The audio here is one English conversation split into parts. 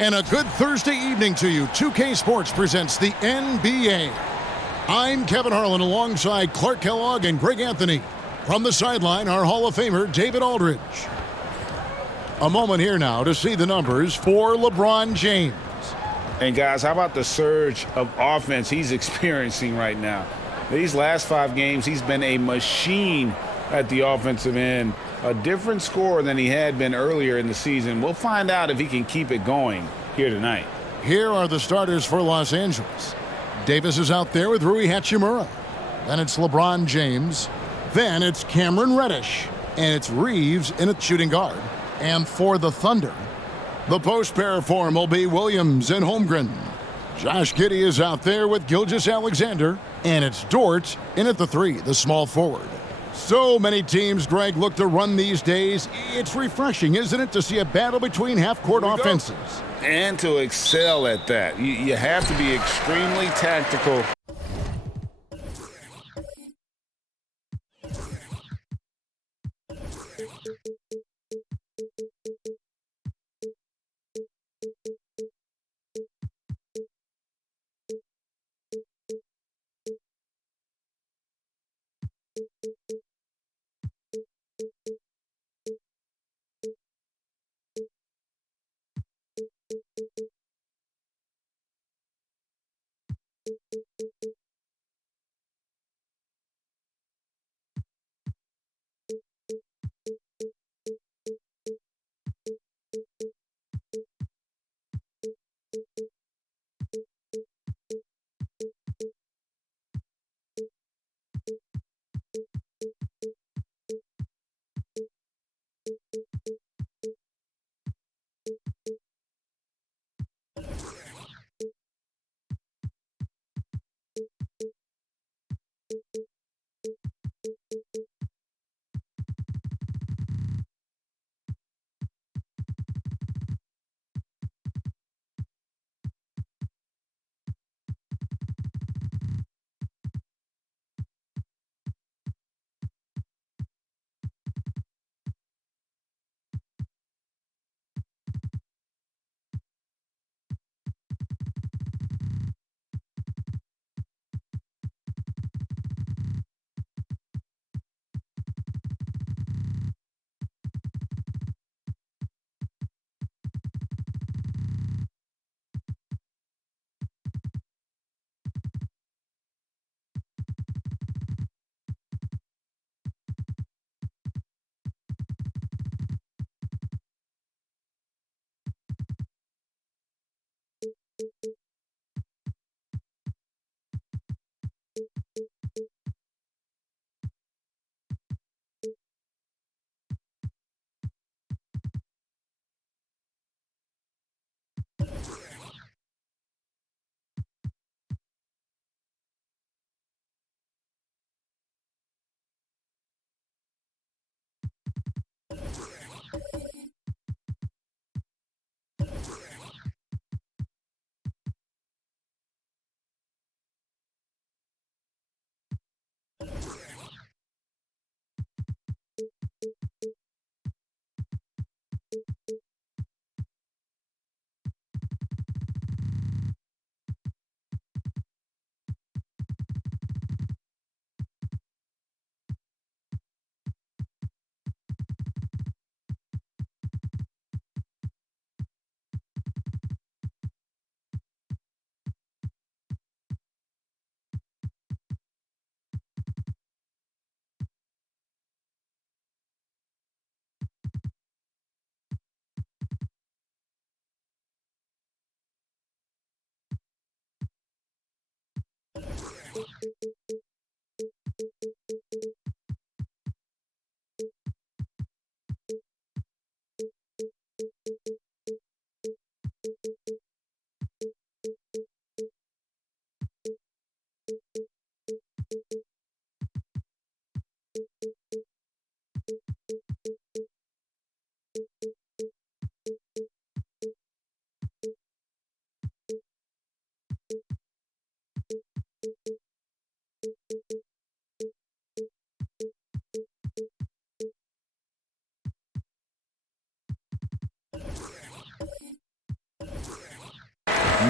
And a good Thursday evening to you. 2K Sports presents the NBA. I'm Kevin Harlan alongside Clark Kellogg and Greg Anthony. From the sideline, our Hall of Famer, David Aldridge. A moment here now to see the numbers for LeBron James. And guys, how about the surge of offense he's experiencing right now? These last 5 games, he's been a machine at the offensive end. A different scorer than he had been earlier in the season. We'll find out if he can keep it going here tonight. Here are the starters for Los Angeles. Davis is out there with Rui Hachimura. Then it's LeBron James. Then it's Cameron Reddish. And it's Reeves in at shooting guard. And for the Thunder, the post pair form will be Williams and Holmgren. Josh Giddey is out there with Gilgeous-Alexander. And it's Dort in at the 3, the small forward. So many teams, Greg, look to run these days. It's refreshing, isn't it, to see a battle between half-court offenses? And to excel at that. You have to be extremely tactical.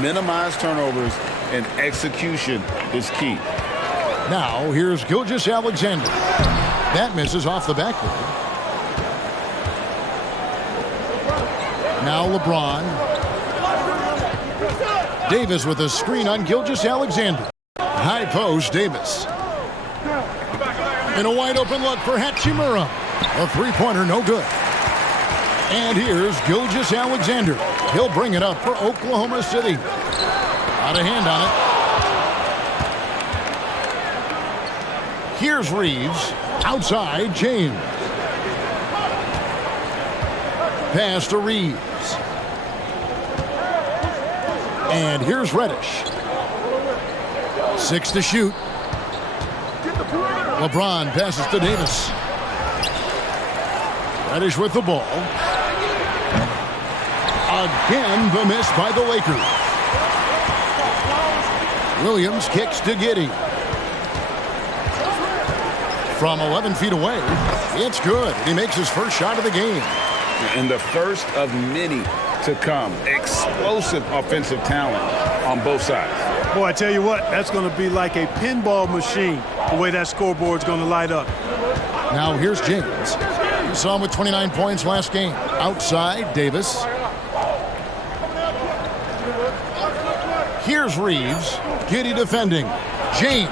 minimize turnovers, and execution is key. Now, here's Gilgeous-Alexander. That misses off the backboard. Now LeBron. Davis with a screen on Gilgeous-Alexander. High post, Davis. And a wide open look for Hachimura. A three-pointer, no good. And here's Gilgeous-Alexander. He'll bring it up for Oklahoma City. Out of hand on it. Here's Reeves. Outside, James. Pass to Reeves. And here's Reddish. 6 to shoot. LeBron passes to Davis. Reddish with the ball. Again, the miss by the Lakers. Williams kicks to Giddey. From 11 feet away, it's good. He makes his first shot of the game. And the first of many to come. Explosive offensive talent on both sides. Boy, I tell you what, that's going to be like a pinball machine, the way that scoreboard's going to light up. Now here's James. You saw him with 29 points last game. Outside, Davis. Here's Reeves. Giddey defending. James.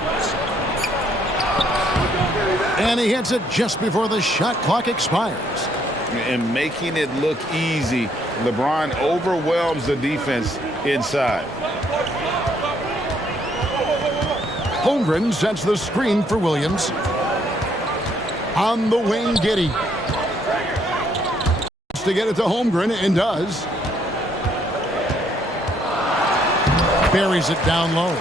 And he hits it just before the shot clock expires. And making it look easy, LeBron overwhelms the defense inside. Holmgren sets the screen for Williams. On the wing, Giddey. To get it to Holmgren, and does. Buries it down low.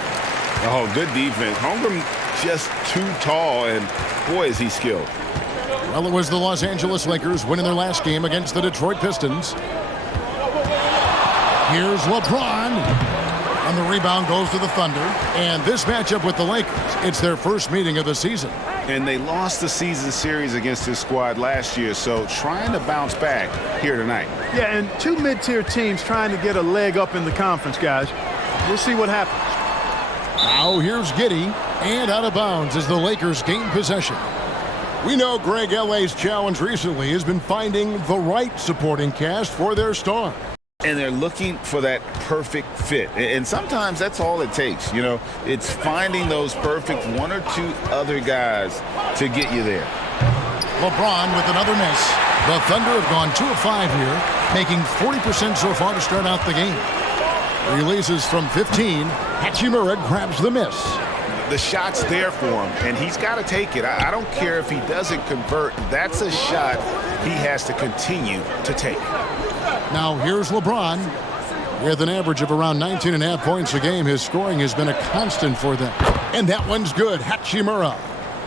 Oh, good defense. Holmgren just too tall, and boy, is he skilled. Well, it was the Los Angeles Lakers winning their last game against the Detroit Pistons. Here's LeBron. And the rebound goes to the Thunder. And this matchup with the Lakers, it's their first meeting of the season. And they lost the season series against this squad last year, so trying to bounce back here tonight. Yeah, and two mid-tier teams trying to get a leg up in the conference, guys. We'll see what happens. Now here's Giddey, and out of bounds as the Lakers gain possession. We know Greg L.A.'s challenge recently has been finding the right supporting cast for their star. And they're looking for that perfect fit. And sometimes that's all it takes. You know, it's finding those perfect one or two other guys to get you there. LeBron with another miss. The Thunder have gone 2 of 5 here, making 40% so far to start out the game. Releases from 15. Hachimura grabs the miss. The shot's there for him, and he's got to take it. I don't care if he doesn't convert. That's a shot he has to continue to take. Now here's LeBron. With an average of around 19.5 points a game, his scoring has been a constant for them. And that one's good. Hachimura.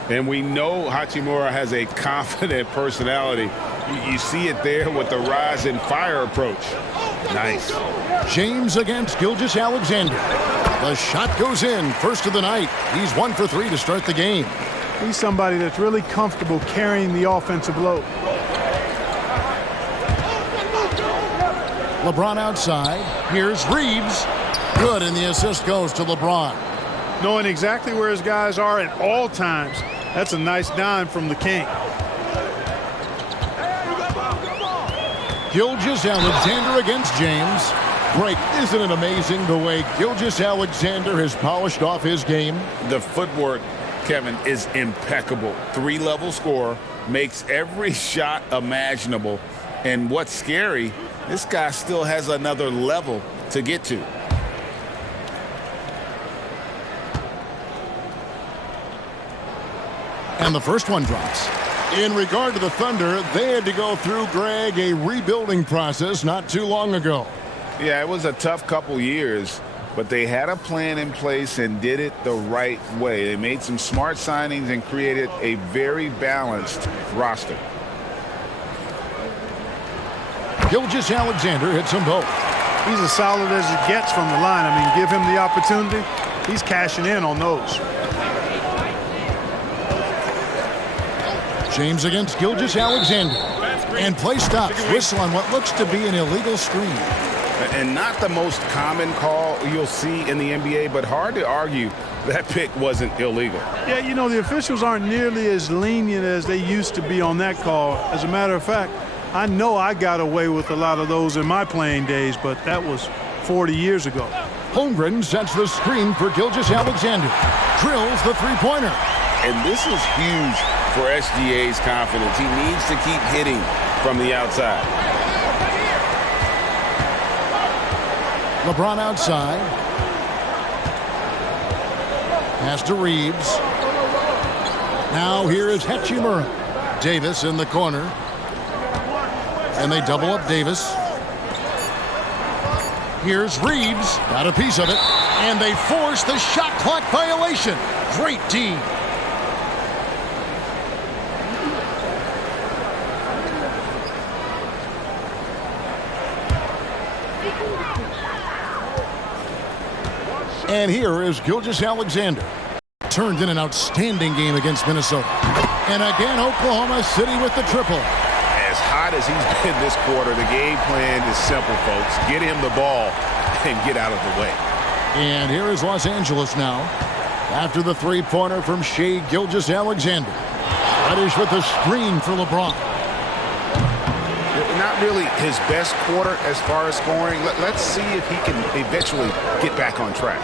And we know Hachimura has a confident personality. You see it there with the rise and fire approach. Nice. James against Gilgeous-Alexander. The shot goes in. First of the night. He's 1 for 3 to start the game. He's somebody that's really comfortable carrying the offensive load. LeBron outside. Here's Reeves. Good, and the assist goes to LeBron. Knowing exactly where his guys are at all times. That's a nice dime from the King. Gilgeous-Alexander against James. Great. Isn't it amazing the way Gilgeous-Alexander has polished off his game? The footwork, Kevin, is impeccable. 3-level scorer, makes every shot imaginable. And what's scary, this guy still has another level to get to. And the first one drops. In regard to the Thunder, they had to go through, Greg, a rebuilding process not too long ago. Yeah, it was a tough couple years, but they had a plan in place and did it the right way. They made some smart signings and created a very balanced roster. Gilgeous-Alexander hits them both. He's as solid as it gets from the line. I mean, give him the opportunity. He's cashing in on those. James against Gilgeous-Alexander. And play stops. Whistle on what looks to be an illegal screen. And not the most common call you'll see in the NBA, but hard to argue that pick wasn't illegal. Yeah, you know, the officials aren't nearly as lenient as they used to be on that call. As a matter of fact, I know I got away with a lot of those in my playing days, but that was 40 years ago. Holmgren sets the screen for Gilgeous-Alexander. Drills the three-pointer. And this is huge for SGA's confidence. He needs to keep hitting from the outside. LeBron outside. Pass to Reeves. Now here is Hachimura. Davis in the corner. And they double up Davis. Here's Reeves. Got a piece of it. And they force the shot clock violation. Great D. And here is Gilgeous-Alexander. Turned in an outstanding game against Minnesota. And again, Oklahoma City with the triple. As hot as he's been this quarter, the game plan is simple, folks. Get him the ball and get out of the way. And here is Los Angeles now. After the three-pointer from Shai Gilgeous-Alexander. Reddish with the screen for LeBron. Not really his best quarter as far as scoring. Let's see if he can eventually get back on track.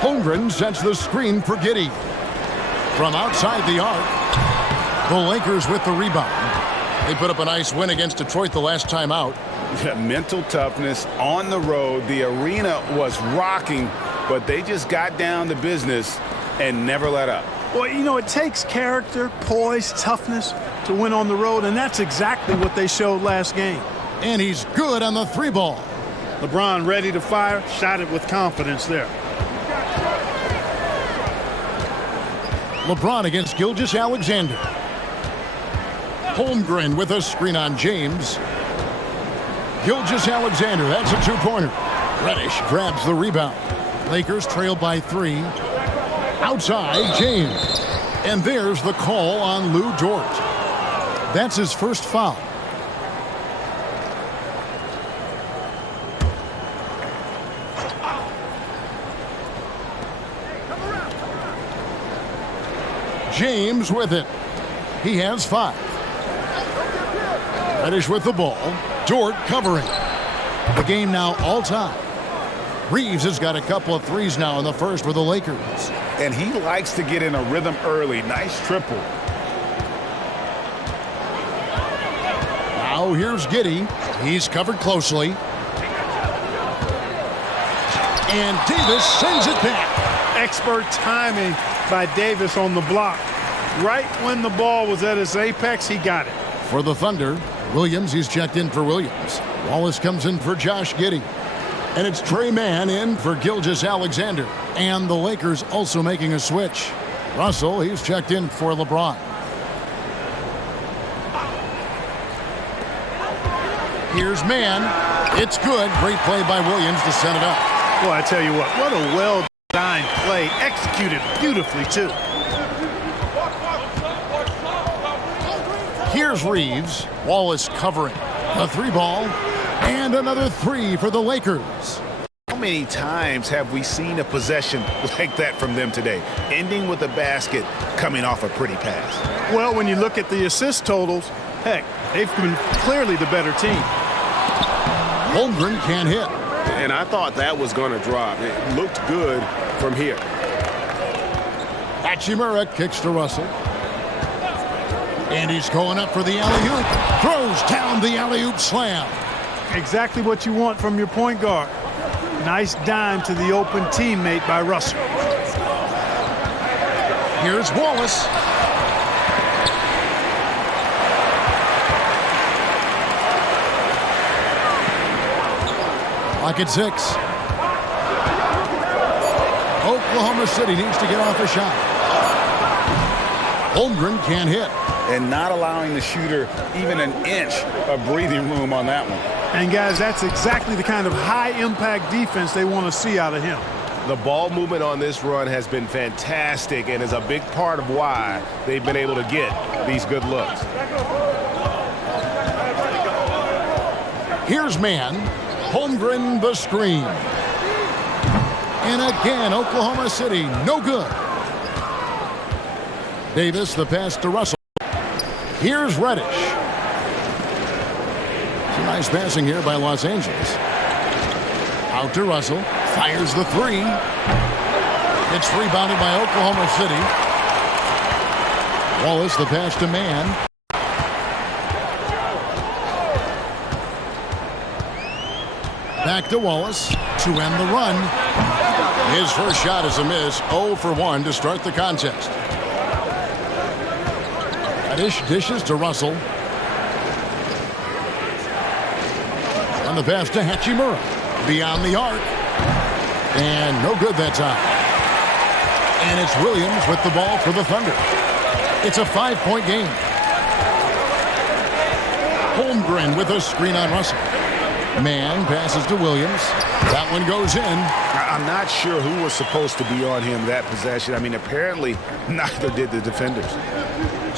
Holmgren sets the screen for Giddey. From outside the arc, the Lakers with the rebound. They put up a nice win against Detroit the last time out. Mental toughness on the road. The arena was rocking, but they just got down to business and never let up. Well, you know, it takes character, poise, toughness to win on the road, and that's exactly what they showed last game. And he's good on the three ball. LeBron ready to fire, shot it with confidence there. LeBron against Gilgeous-Alexander. Holmgren with a screen on James. Gilgeous-Alexander, that's a two-pointer. Reddish grabs the rebound. Lakers trail by 3. Outside, James. And there's the call on Lou Dort. That's his first foul. James with it. He has 5. Reddish with the ball. Dort covering. The game now all time. Reeves has got a couple of threes now in the first for the Lakers. And he likes to get in a rhythm early. Nice triple. Now here's Giddey. He's covered closely. And Davis sends it back. Expert timing by Davis on the block. Right when the ball was at its apex, he got it. For the Thunder, Williams, he's checked in for Williams. Wallace comes in for Josh Giddey. And it's Trey Mann in for Gilgeous-Alexander. And the Lakers also making a switch. Russell, he's checked in for LeBron. Here's Mann. It's good. Great play by Williams to set it up. Boy, I tell you what a well-designed play. Executed beautifully, too. Here's Reeves. Wallace covering. A 3-ball. And another 3 for the Lakers. How many times have we seen a possession like that from them today? Ending with a basket, coming off a pretty pass. Well, when you look at the assist totals, heck, they've been clearly the better team. Holmgren can't hit. And I thought that was going to drop. It looked good from here. Hachimura kicks to Russell. And he's going up for the alley-oop. Throws down the alley-oop slam. Exactly what you want from your point guard. Nice dime to the open teammate by Russell. Here's Wallace. Lock at 6. Oklahoma City needs to get off a shot. Holmgren can't hit. And not allowing the shooter even an inch of breathing room on that one. And guys, that's exactly the kind of high-impact defense they want to see out of him. The ball movement on this run has been fantastic and is a big part of why they've been able to get these good looks. Here's man. Holmgren the screen. And again, Oklahoma City, no good. Davis, the pass to Russell. Here's Reddish. Some nice passing here by Los Angeles. Out to Russell. Fires the three. It's rebounded by Oklahoma City. Wallace, the pass to man. Back to Wallace to end the run. His first shot is a miss. 0 for 1 to start the contest. Reddish dishes to Russell. And the pass to Hachimura. Beyond the arc. And no good that time. And it's Williams with the ball for the Thunder. It's a 5-point game. Holmgren with a screen on Russell. Man passes to Williams. That one goes in. I'm not sure who was supposed to be on him that possession. I mean, apparently neither did the defenders.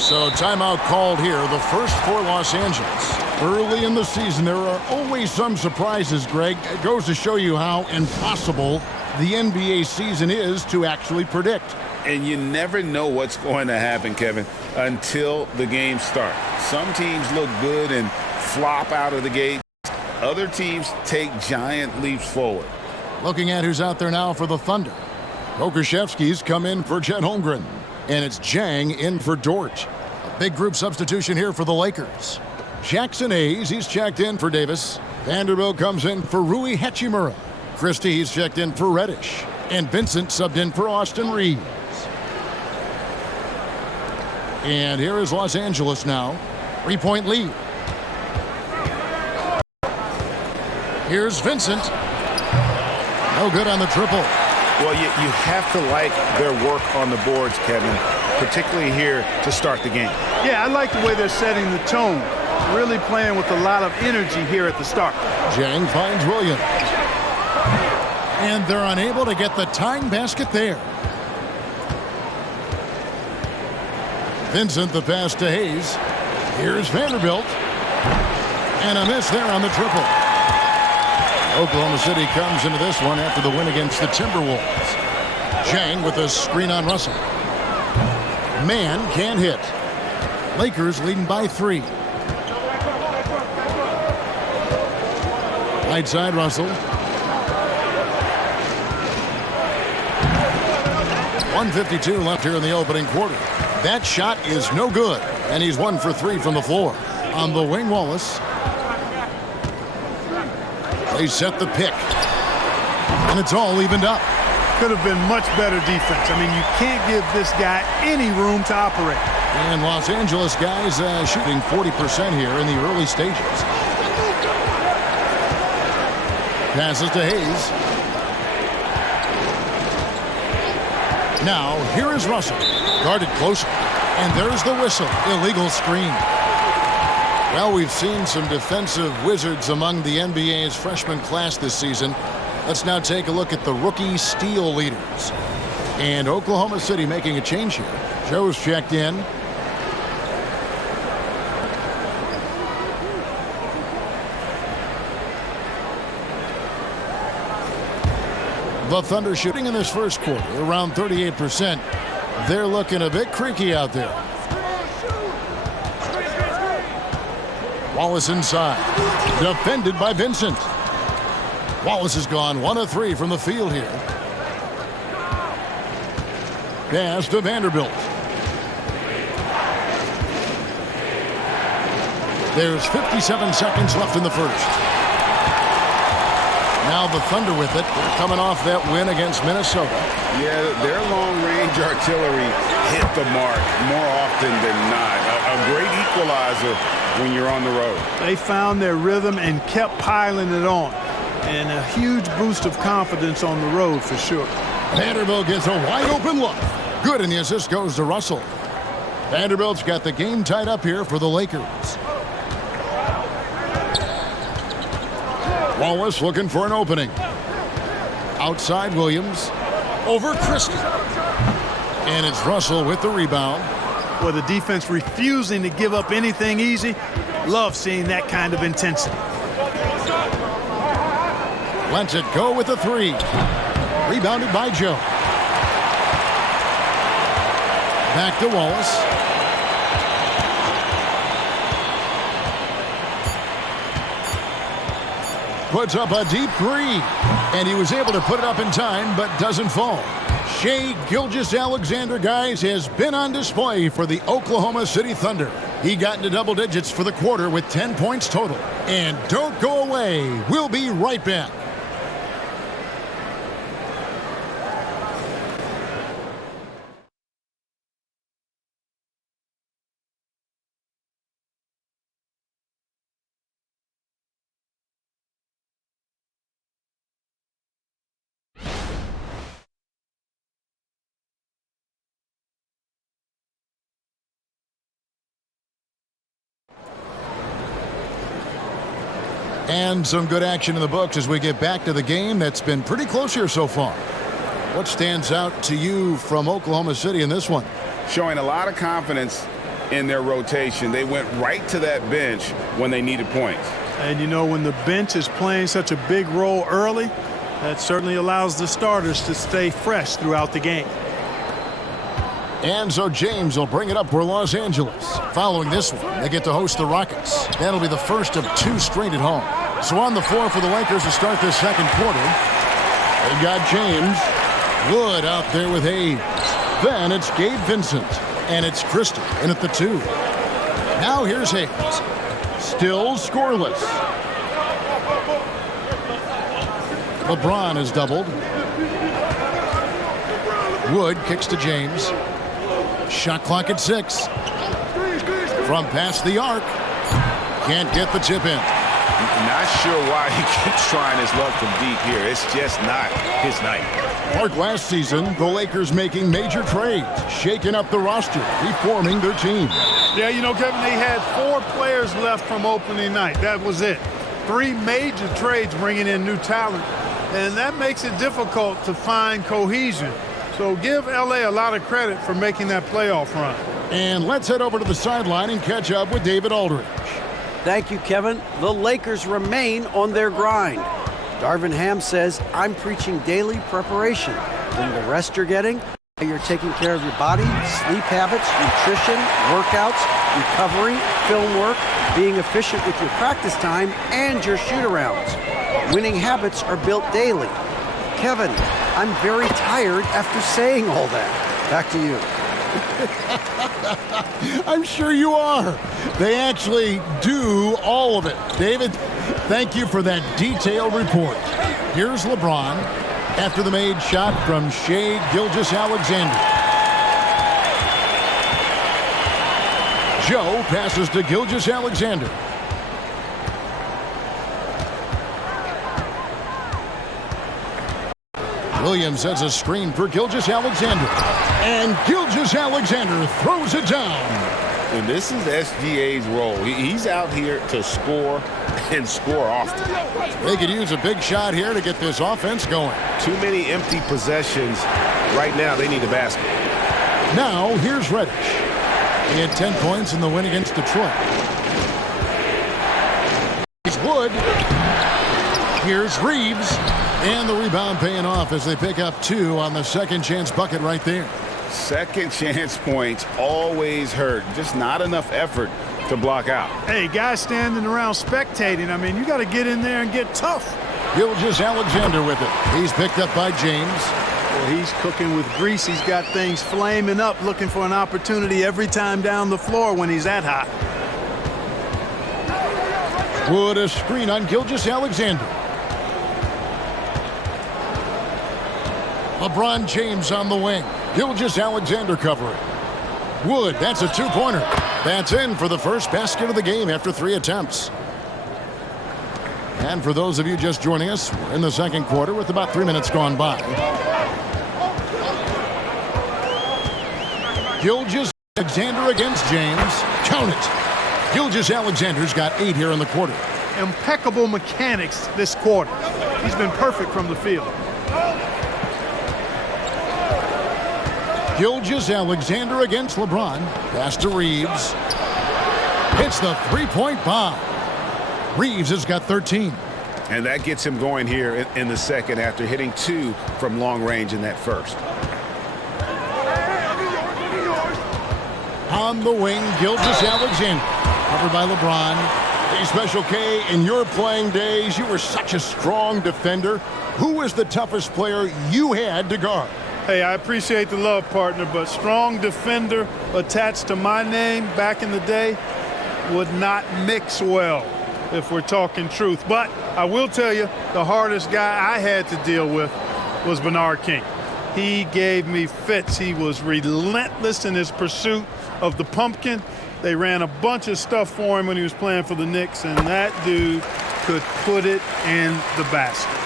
So timeout called here, the first for Los Angeles. Early in the season, there are always some surprises, Greg. It goes to show you how impossible the NBA season is to actually predict. And you never know what's going to happen, Kevin, until the games start. Some teams look good and flop out of the gate. Other teams take giant leaps forward. Looking at who's out there now for the Thunder. Kokoszewski's come in for Chet Holmgren. And it's Jang in for Dort. A big group substitution here for the Lakers. Jackson Hayes, he's checked in for Davis. Vanderbilt comes in for Rui Hachimura. Christie, he's checked in for Reddish. And Vincent subbed in for Austin Reeves. And here is Los Angeles now. 3-point lead. Here's Vincent. No good on the triple. Well, you have to like their work on the boards, Kevin, particularly here to start the game. Yeah, I like the way they're setting the tone. Really playing with a lot of energy here at the start. Jang finds Williams. And they're unable to get the tying basket there. Vincent, the pass to Hayes. Here's Vanderbilt. And a miss there on the triple. Oklahoma City comes into this one after the win against the Timberwolves. Jang with a screen on Russell. Man can't hit. Lakers leading by 3. Right side Russell. 1:52 left here in the opening quarter. That shot is no good, and he's 1 for 3 from the floor. On the wing, Wallace. They set the pick, and it's all evened up. Could have been much better defense. I mean, you can't give this guy any room to operate. And Los Angeles guys shooting 40% here in the early stages. Passes to Hayes. Now, here is Russell. Guarded closer. And there's the whistle. Illegal screen. Well, we've seen some defensive wizards among the NBA's freshman class this season. Let's now take a look at the rookie steal leaders. And Oklahoma City making a change here. Joe's checked in. The Thunder shooting in this first quarter around 38%. They're looking a bit creaky out there. Wallace inside. Defended by Vincent. Wallace has gone 1 of 3 from the field here. Pass to Vanderbilt. There's 57 seconds left in the first. Now the Thunder with it, coming off that win against Minnesota. Yeah, their long-range artillery hit the mark more often than not. A great equalizer when you're on the road. They found their rhythm and kept piling it on. And a huge boost of confidence on the road for sure. Vanderbilt gets a wide-open look. Good, and the assist goes to Russell. Vanderbilt's got the game tied up here for the Lakers. Wallace looking for an opening. Outside Williams. Over Christie. And it's Russell with the rebound. Well, the defense refusing to give up anything easy. Love seeing that kind of intensity. Lets it go with a three. Rebounded by Joe. Back to Wallace. Puts up a deep three. And he was able to put it up in time, but doesn't fall. Shai Gilgeous-Alexander, guys, has been on display for the Oklahoma City Thunder. He got into double digits for the quarter with 10 points total. And don't go away. We'll be right back. And some good action in the books as we get back to the game that's been pretty close here so far. What stands out to you from Oklahoma City in this one? Showing a lot of confidence in their rotation. They went right to that bench when they needed points. And you know, when the bench is playing such a big role early, that certainly allows the starters to stay fresh throughout the game. And so James will bring it up for Los Angeles. Following this one, they get to host the Rockets. That'll be the first of two straight at home. So on the floor for the Lakers to start this second quarter, they've got James. Wood out there with Hayes. Then it's Gabe Vincent. And it's Christie in at the 2. Now here's Hayes. Still scoreless. LeBron is doubled. Wood kicks to James. Shot clock at 6. From past the arc. Can't get the chip in. Not sure why he keeps trying his luck from deep here. It's just not his night. Mark, last season, the Lakers making major trades, shaking up the roster, reforming their team. Yeah, you know, Kevin, they had 4 players left from opening night. That was it. 3 major trades bringing in new talent, and that makes it difficult to find cohesion. So give L.A. a lot of credit for making that playoff run. And let's head over to the sideline and catch up with David Aldridge. Thank you, Kevin. The Lakers remain on their grind. Darvin Ham says, I'm preaching daily preparation. From the rest you're getting, you're taking care of your body, sleep habits, nutrition, workouts, recovery, film work, being efficient with your practice time, and your shoot-arounds. Winning habits are built daily. Kevin, I'm very tired after saying all that. Back to you. I'm sure you are. They actually do all of it. David, thank you for that detailed report. Here's LeBron after the made shot from Shai Gilgeous-Alexander. Joe passes to Gilgeous-Alexander. Williams sets a screen for Gilgeous-Alexander. And Gilgeous-Alexander throws it down. And this is SGA's role. He's out here to score and score often. They could use a big shot here to get this offense going. Too many empty possessions. Right now, they need a basket. Now, here's Reddish. He had 10 points in the win against Detroit. Here's Wood. Here's Reeves. And the rebound paying off as they pick up 2 on the second chance bucket right there. Second chance points always hurt. Just not enough effort to block out. Hey, guys standing around spectating, I mean, you got to get in there and get tough. Gilgeous-Alexander with it. He's picked up by James. Well, he's cooking with grease. He's got things flaming up, looking for an opportunity every time down the floor when he's that hot. Wood a screen on Gilgeous-Alexander. LeBron James on the wing. Gilgeous-Alexander covering. Wood, that's a 2-pointer. That's in for the first basket of the game after 3 attempts. And for those of you just joining us, we're in the second quarter with about 3 minutes gone by. Gilgeous-Alexander against James. Count it. Gilgeous-Alexander's got 8 here in the quarter. Impeccable mechanics this quarter. He's been perfect from the field. Gilgeous-Alexander against LeBron. Pass to Reeves. Hits the 3-point bomb. Reeves has got 13. And that gets him going here in the second after hitting 2 from long range in that first. On the wing, Gilgeous-Alexander, covered by LeBron. Hey, Special K, in your playing days, you were such a strong defender. Who was the toughest player you had to guard? Hey, I appreciate the love, partner, but strong defender attached to my name back in the day would not mix well, if we're talking truth. But I will tell you, the hardest guy I had to deal with was Bernard King. He gave me fits. He was relentless in his pursuit of the pumpkin. They ran a bunch of stuff for him when he was playing for the Knicks, and that dude could put it in the basket.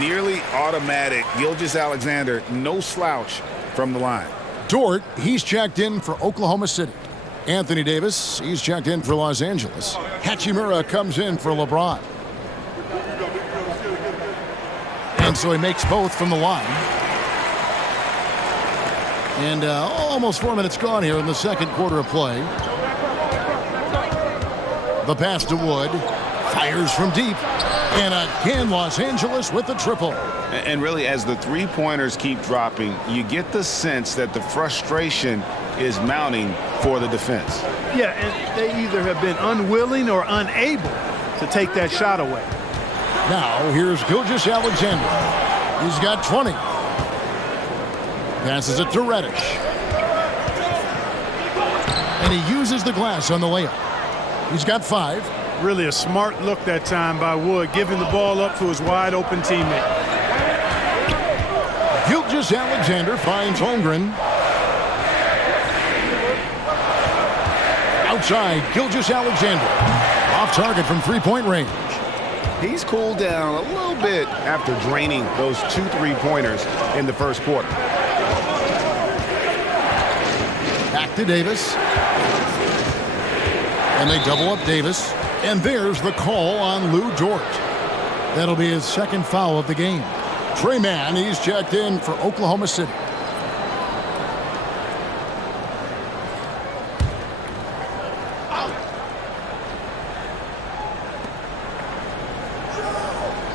Nearly automatic. Gilgeous-Alexander, no slouch from the line. Dort, he's checked in for Oklahoma City. Anthony Davis, he's checked in for Los Angeles. Hachimura comes in for LeBron. And so he makes both from the line. And almost 4 minutes gone here in the second quarter of play. The pass to Wood. Fires from deep. And again, Los Angeles with the triple. And really, as the three-pointers keep dropping, you get the sense that the frustration is mounting for the defense. Yeah, and they either have been unwilling or unable to take that shot away. Now, here's Gilgeous-Alexander. He's got 20. Passes it to Reddish. And he uses the glass on the layup. He's got 5. Really a smart look that time by Wood, giving the ball up to his wide-open teammate. Gilgeous-Alexander finds Holmgren. Outside, Gilgeous-Alexander. Off target from three-point range. He's cooled down a little bit after draining those 2 3-pointers in the first quarter. Back to Davis. And they double up Davis. And there's the call on Lou Dort. That'll be his second foul of the game. Trey Mann, he's checked in for Oklahoma City.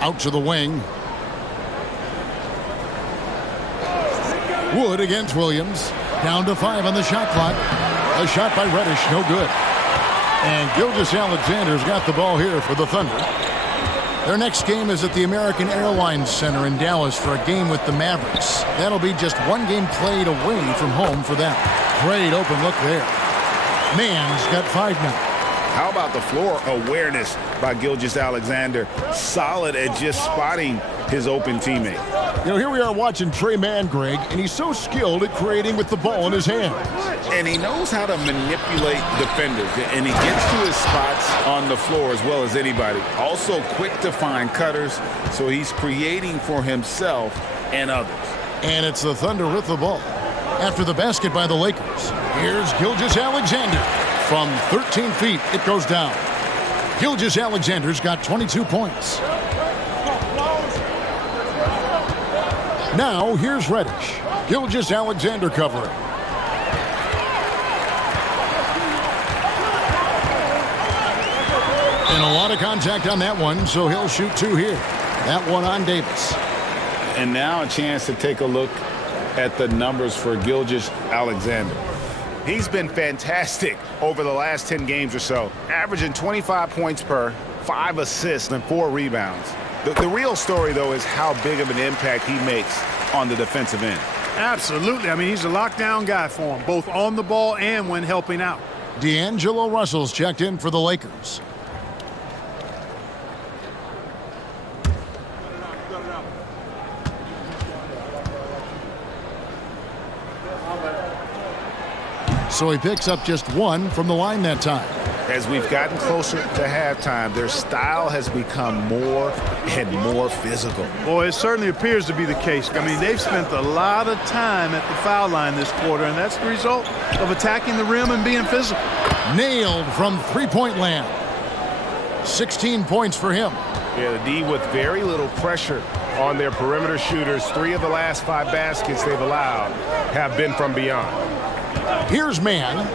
Out to the wing. Wood against Williams. Down to 5 on the shot clock. A shot by Reddish, no good. And Gilgeous-Alexander's got the ball here for the Thunder. Their next game is at the American Airlines Center in Dallas for a game with the Mavericks. That'll be just 1 game played away from home for them. Great open look there. Mann's got 5 now. How about the floor awareness by Gilgeous-Alexander? Solid at just spotting his open teammate. You know, here we are watching Trey Mann, Greg, and he's so skilled at creating with the ball in his hands. And he knows how to manipulate defenders, and he gets to his spots on the floor as well as anybody. Also quick to find cutters, so he's creating for himself and others. And it's the Thunder with the ball. After the basket by the Lakers, here's Gilgeous-Alexander. From 13 feet, it goes down. Gilgeous-Alexander's got 22 points. Now, here's Reddish. Gilgeous-Alexander covering. And a lot of contact on that one, so he'll shoot 2 here. That one on Davis. And now a chance to take a look at the numbers for Gilgeous-Alexander. He's been fantastic over the last 10 games or so, averaging 25 points per, 5 assists, and 4 rebounds. The real story, though, is how big of an impact he makes on the defensive end. Absolutely. I mean, he's a lockdown guy for him, both on the ball and when helping out. D'Angelo Russell's checked in for the Lakers. So he picks up just 1 from the line that time. As we've gotten closer to halftime, their style has become more and more physical. Boy, it certainly appears to be the case. I mean, they've spent a lot of time at the foul line this quarter, and that's the result of attacking the rim and being physical. Nailed from three-point land. 16 points for him. Yeah, the D with very little pressure on their perimeter shooters. 3 of the last 5 baskets they've allowed have been from beyond. Here's Mann.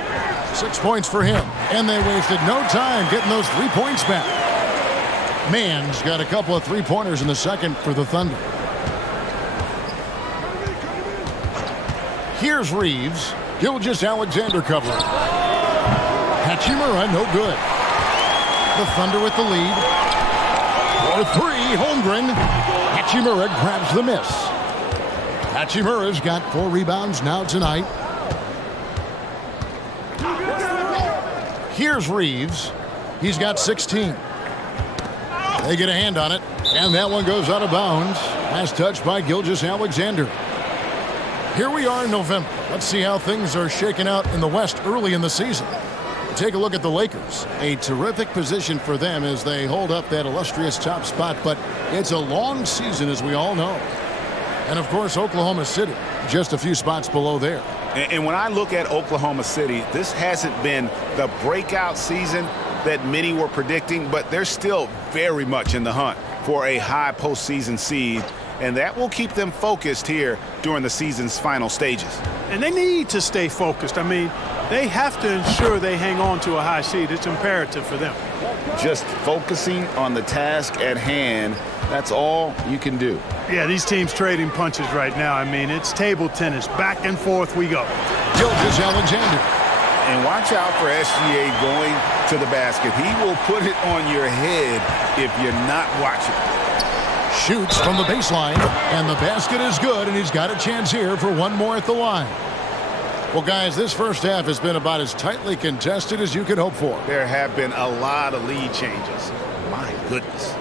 6 points for him. And they wasted no time getting those 3 points back. Mann's got a couple of three-pointers in the second for the Thunder. Here's Reeves. Gilgeous-Alexander covering. Hachimura, no good. The Thunder with the lead. For three, Holmgren. Hachimura grabs the miss. Hachimura's got 4 rebounds now tonight. Here's Reeves. He's got 16. They get a hand on it, and that one goes out of bounds. Last touch by Gilgeous-Alexander. Here we are in November. Let's see how things are shaking out in the West early in the season. Take a look at the Lakers. A terrific position for them as they hold up that illustrious top spot, but it's a long season, as we all know. And, of course, Oklahoma City, just a few spots below there. And when I look at Oklahoma City, this hasn't been the breakout season that many were predicting, but they're still very much in the hunt for a high postseason seed, and that will keep them focused here during the season's final stages. And they need to stay focused. I mean, they have to ensure they hang on to a high seed. It's imperative for them. Just focusing on the task at hand, that's all you can do. Yeah, these teams trading punches right now. I mean, it's table tennis. Back and forth we go. Gilgeous-Alexander. And watch out for SGA going to the basket. He will put it on your head if you're not watching. Shoots from the baseline, and the basket is good, and he's got a chance here for one more at the line. Well, guys, this first half has been about as tightly contested as you could hope for. There have been a lot of lead changes. My goodness.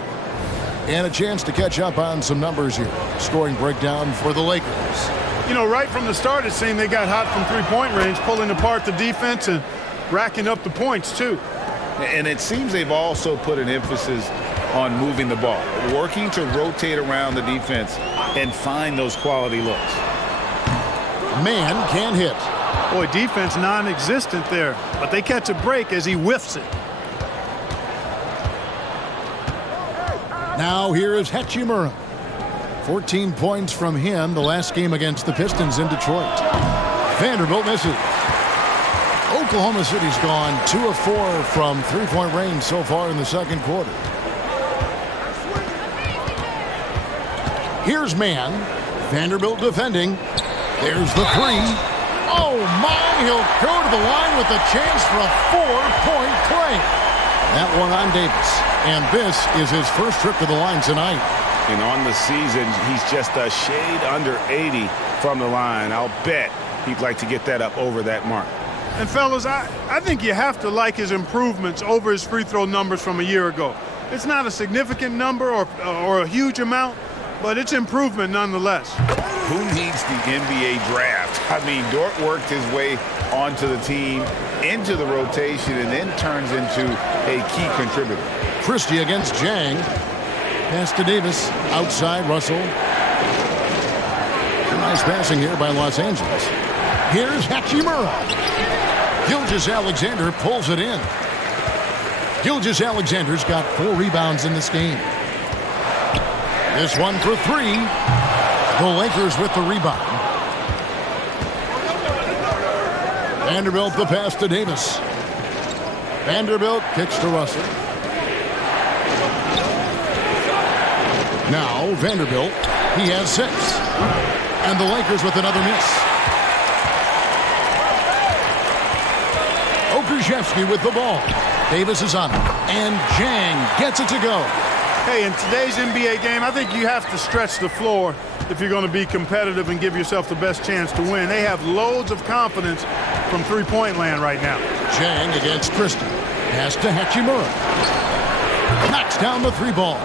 And a chance to catch up on some numbers here. Scoring breakdown for the Lakers. You know, right from the start, it seemed they got hot from three-point range, pulling apart the defense and racking up the points, too. And it seems they've also put an emphasis on moving the ball, working to rotate around the defense and find those quality looks. Mann can't hit. Boy, defense non-existent there, but they catch a break as he whiffs it. Now here is Hachimura. 14 points from him the last game against the Pistons in Detroit. Vanderbilt misses. Oklahoma City's gone 2 of 4 from three-point range so far in the second quarter. Here's Mann. Vanderbilt defending. There's the three. Oh, my. He'll go to the line with a chance for a 4-point play. That one on Davis. And this is his first trip to the line tonight. And on the season, he's just a shade under 80 from the line. I'll bet he'd like to get that up over that mark. And, fellas, I think you have to like his improvements over his free throw numbers from a year ago. It's not a significant number or a huge amount, but it's improvement nonetheless. Who needs the NBA draft? I mean, Dort worked his way onto the team, into the rotation, and then turns into a key contributor. Christie against Jang. Pass to Davis. Outside Russell. Nice passing here by Los Angeles. Here's Hachimura. Gilgeous-Alexander pulls it in. Gilgeous-Alexander's got 4 rebounds in this game. This one for 3. The Lakers with the rebound. Vanderbilt the pass to Davis. Vanderbilt kicks to Russell. Now Vanderbilt, he has 6. And the Lakers with another miss. Okrzewski with the ball. Davis is on it. And Jang gets it to go. Hey, in today's NBA game, I think you have to stretch the floor if you're going to be competitive and give yourself the best chance to win. They have loads of confidence from three-point land right now. Jang against Christie. Pass to Hachimura. Knocks down the 3 ball.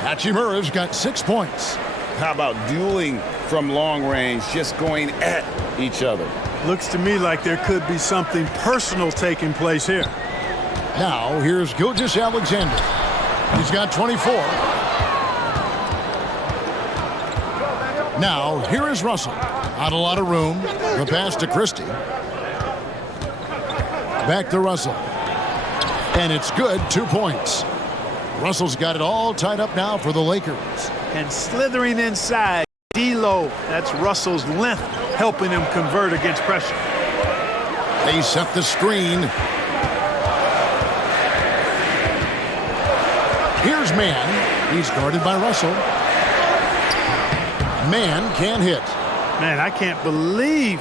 Hachimura's got 6 points. How about dueling from long range, just going at each other? Looks to me like there could be something personal taking place here. Now, here's Gilgeous-Alexander. He's got 24. Now, here is Russell. Not a lot of room. The pass to Christie. Back to Russell. And it's good, 2 points. Russell's got it all tied up now for the Lakers. And slithering inside, D-Lo. That's Russell's length helping him convert against pressure. They set the screen. Here's Mann. He's guarded by Russell. Mann can't hit. Man, I can't believe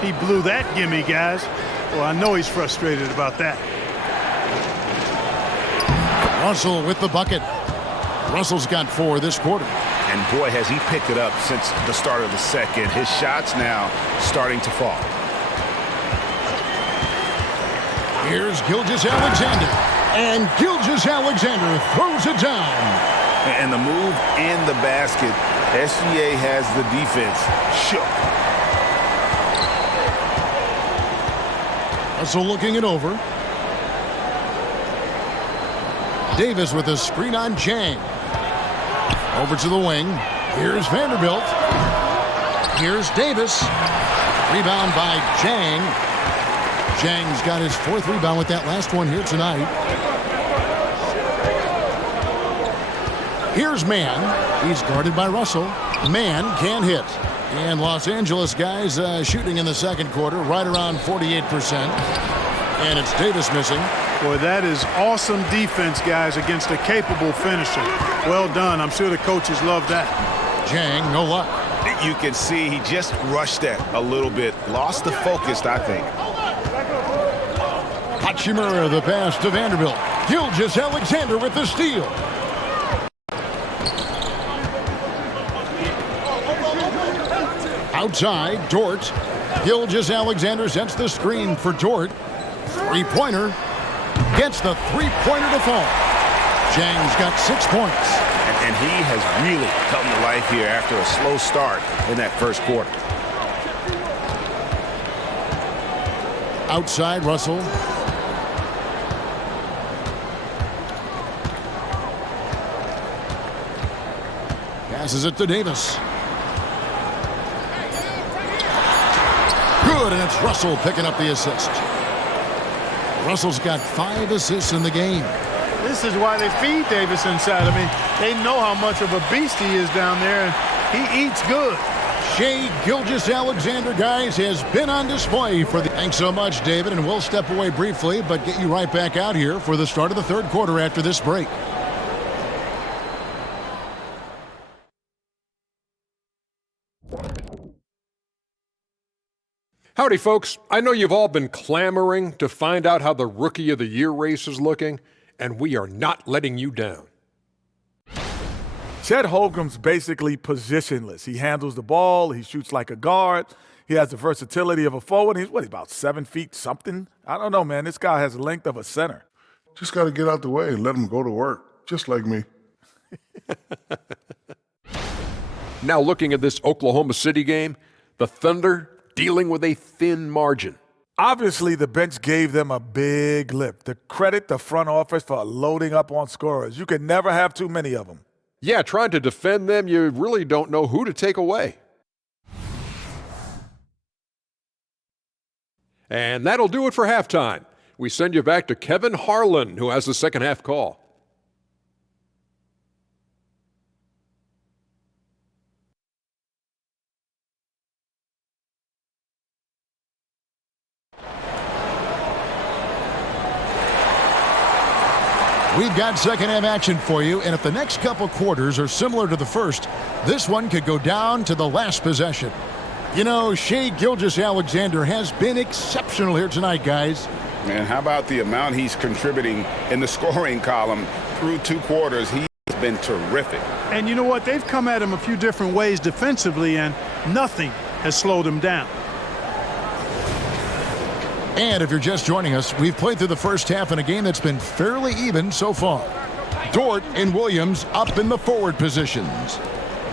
he blew that gimme, guys. Well, I know he's frustrated about that. Russell with the bucket. Russell's got 4 this quarter. And boy, has he picked it up since the start of the second. His shots now starting to fall. Here's Gilgeous-Alexander. And Gilgeous-Alexander throws it down. And the move and the basket, SGA has the defense shook. Russell looking it over. Davis with a screen on Jang. Over to the wing. Here's Vanderbilt. Here's Davis. Rebound by Jang. Jang's got his 4th rebound with that last one here tonight. Here's Mann. He's guarded by Russell. Mann can't hit. And Los Angeles guys shooting in the second quarter right around 48%. And it's Davis missing. Boy, that is awesome defense, guys, against a capable finisher. Well done. I'm sure the coaches love that. Jang, no luck. You can see he just rushed that a little bit. Lost the focus, I think. Hachimura the pass to Vanderbilt. Gilgeous-Alexander with the steal. Outside, Dort. Gilgeous-Alexander sets the screen for Dort. Three-pointer. Gets the three-pointer to fall. Jang's got 6 points. And he has really come to life here after a slow start in that first quarter. Outside, Russell. Passes it to Davis. Good, and it's Russell picking up the assist. Russell's got 5 assists in the game. This is why they feed Davis inside. I mean, they know how much of a beast he is down there, and he eats good. Shai Gilgeous-Alexander, guys, has been on display for the... Thanks so much, David, and we'll step away briefly, but get you right back out here for the start of the third quarter after this break. Howdy, folks. I know you've all been clamoring to find out how the Rookie of the Year race is looking, and we are not letting you down. Chet Holmgren's basically positionless. He handles the ball. He shoots like a guard. He has the versatility of a forward. He's about 7 feet something? I don't know, man. This guy has the length of a center. Just got to get out the way and let him go to work, just like me. Now looking at this Oklahoma City game, the Thunder dealing with a thin margin. Obviously, the bench gave them a big lift. To credit the front office for loading up on scorers. You can never have too many of them. Yeah, trying to defend them, you really don't know who to take away. And that'll do it for halftime. We send you back to Kevin Harlan, who has the second half call. We've got second half action for you, and if the next couple quarters are similar to the first, this one could go down to the last possession. You know, Shai Gilgeous-Alexander has been exceptional here tonight, guys. And how about the amount he's contributing in the scoring column through 2 quarters? He's been terrific. And you know what? They've come at him a few different ways defensively, and nothing has slowed him down. And if you're just joining us, we've played through the first half in a game that's been fairly even so far. Dort and Williams up in the forward positions.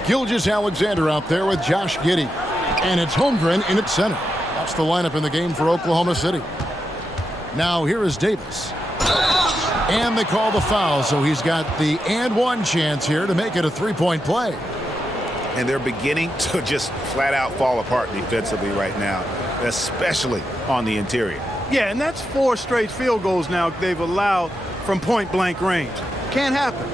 Gilgeous-Alexander out there with Josh Giddey. And it's Holmgren in at center. That's the lineup in the game for Oklahoma City. Now here is Davis. And they call the foul, so he's got the and one chance here to make it a three-point play. And they're beginning to just flat out fall apart defensively right now, especially on the interior. Yeah, and that's 4 straight field goals now they've allowed from point-blank range. Can't happen.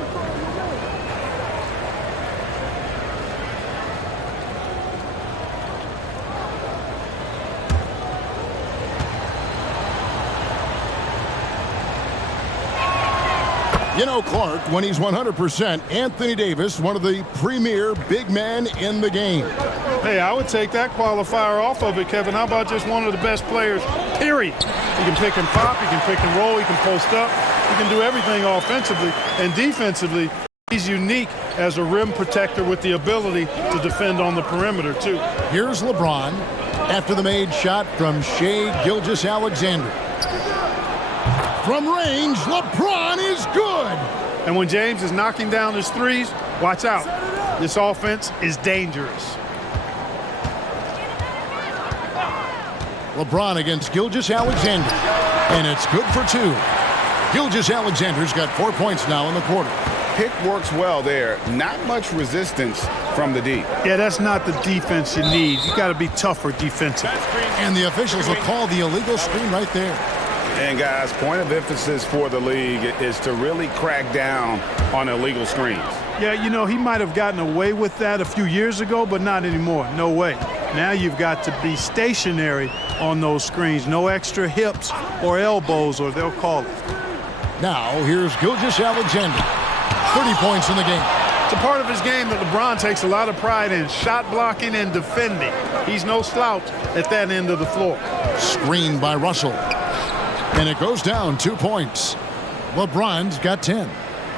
You know, Clark, when he's 100%, Anthony Davis, one of the premier big men in the game. Hey, I would take that qualifier off of it, Kevin. How about just one of the best players, period? He can pick and pop, he can pick and roll, he can post up, he can do everything offensively and defensively. He's unique as a rim protector with the ability to defend on the perimeter, too. Here's LeBron after the made shot from Shai Gilgeous-Alexander. From range, LeBron is good. And when James is knocking down his threes, watch out. This offense is dangerous. LeBron against Gilgeous-Alexander, and it's good for 2. Gilgeous-Alexander's got 4 points now in the quarter. Pick works well there. Not much resistance from the D. Yeah, that's not the defense you need. You got to be tougher defensively. And the officials will call the illegal screen right there. And guys, point of emphasis for the league is to really crack down on illegal screens. Yeah, you know, he might have gotten away with that a few years ago, but not anymore. No way. Now you've got to be stationary on those screens. No extra hips or elbows, or they'll call it. Now, here's Gilgeous-Alexander. 30 points in the game. It's a part of his game that LeBron takes a lot of pride in, shot blocking and defending. He's no slouch at that end of the floor. Screened by Russell. And it goes down 2 points. LeBron's got 10.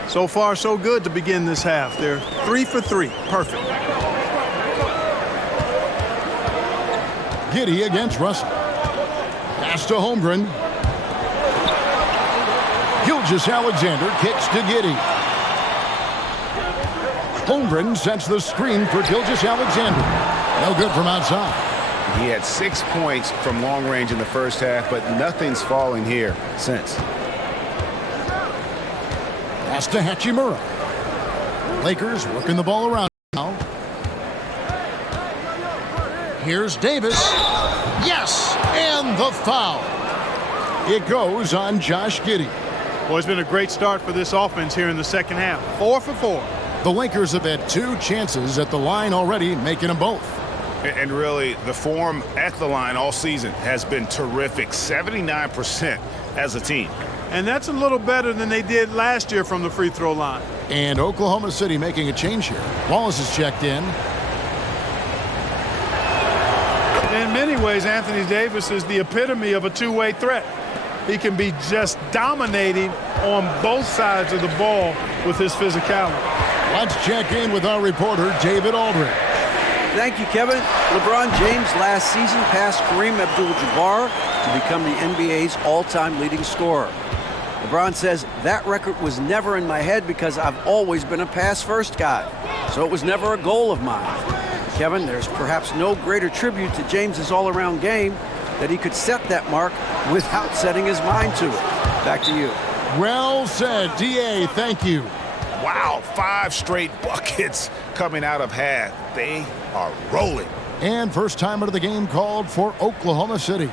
So far, so good to begin this half. They're 3 for 3. Perfect. Giddey against Russell. Pass to Holmgren. Gilgeous-Alexander kicks to Giddey. Holmgren sets the screen for Gilgeous-Alexander. No good from outside. He had 6 points from long range in the first half, but nothing's falling here since. Pass to Hachimura. Lakers working the ball around now. Here's Davis. Yes, and the foul. It goes on Josh Giddey. Well, it's been a great start for this offense here in the second half. 4 for 4. The Lakers have had 2 chances at the line already, making them both. And really, the form at the line all season has been terrific. 79% as a team. And that's a little better than they did last year from the free throw line. And Oklahoma City making a change here. Wallace is checked in. In many ways, Anthony Davis is the epitome of a two-way threat. He can be just dominating on both sides of the ball with his physicality. Let's check in with our reporter, David Aldridge. Thank you, Kevin. LeBron James last season passed Kareem Abdul-Jabbar to become the NBA's all-time leading scorer. LeBron says, that record was never in my head because I've always been a pass-first guy, so it was never a goal of mine. Kevin, there's perhaps no greater tribute to James's all-around game that he could set that mark without setting his mind to it. Back to you. Well said, D.A., thank you. Wow, 5 straight buckets coming out of half. They are rolling. And first time out of the game called for Oklahoma City.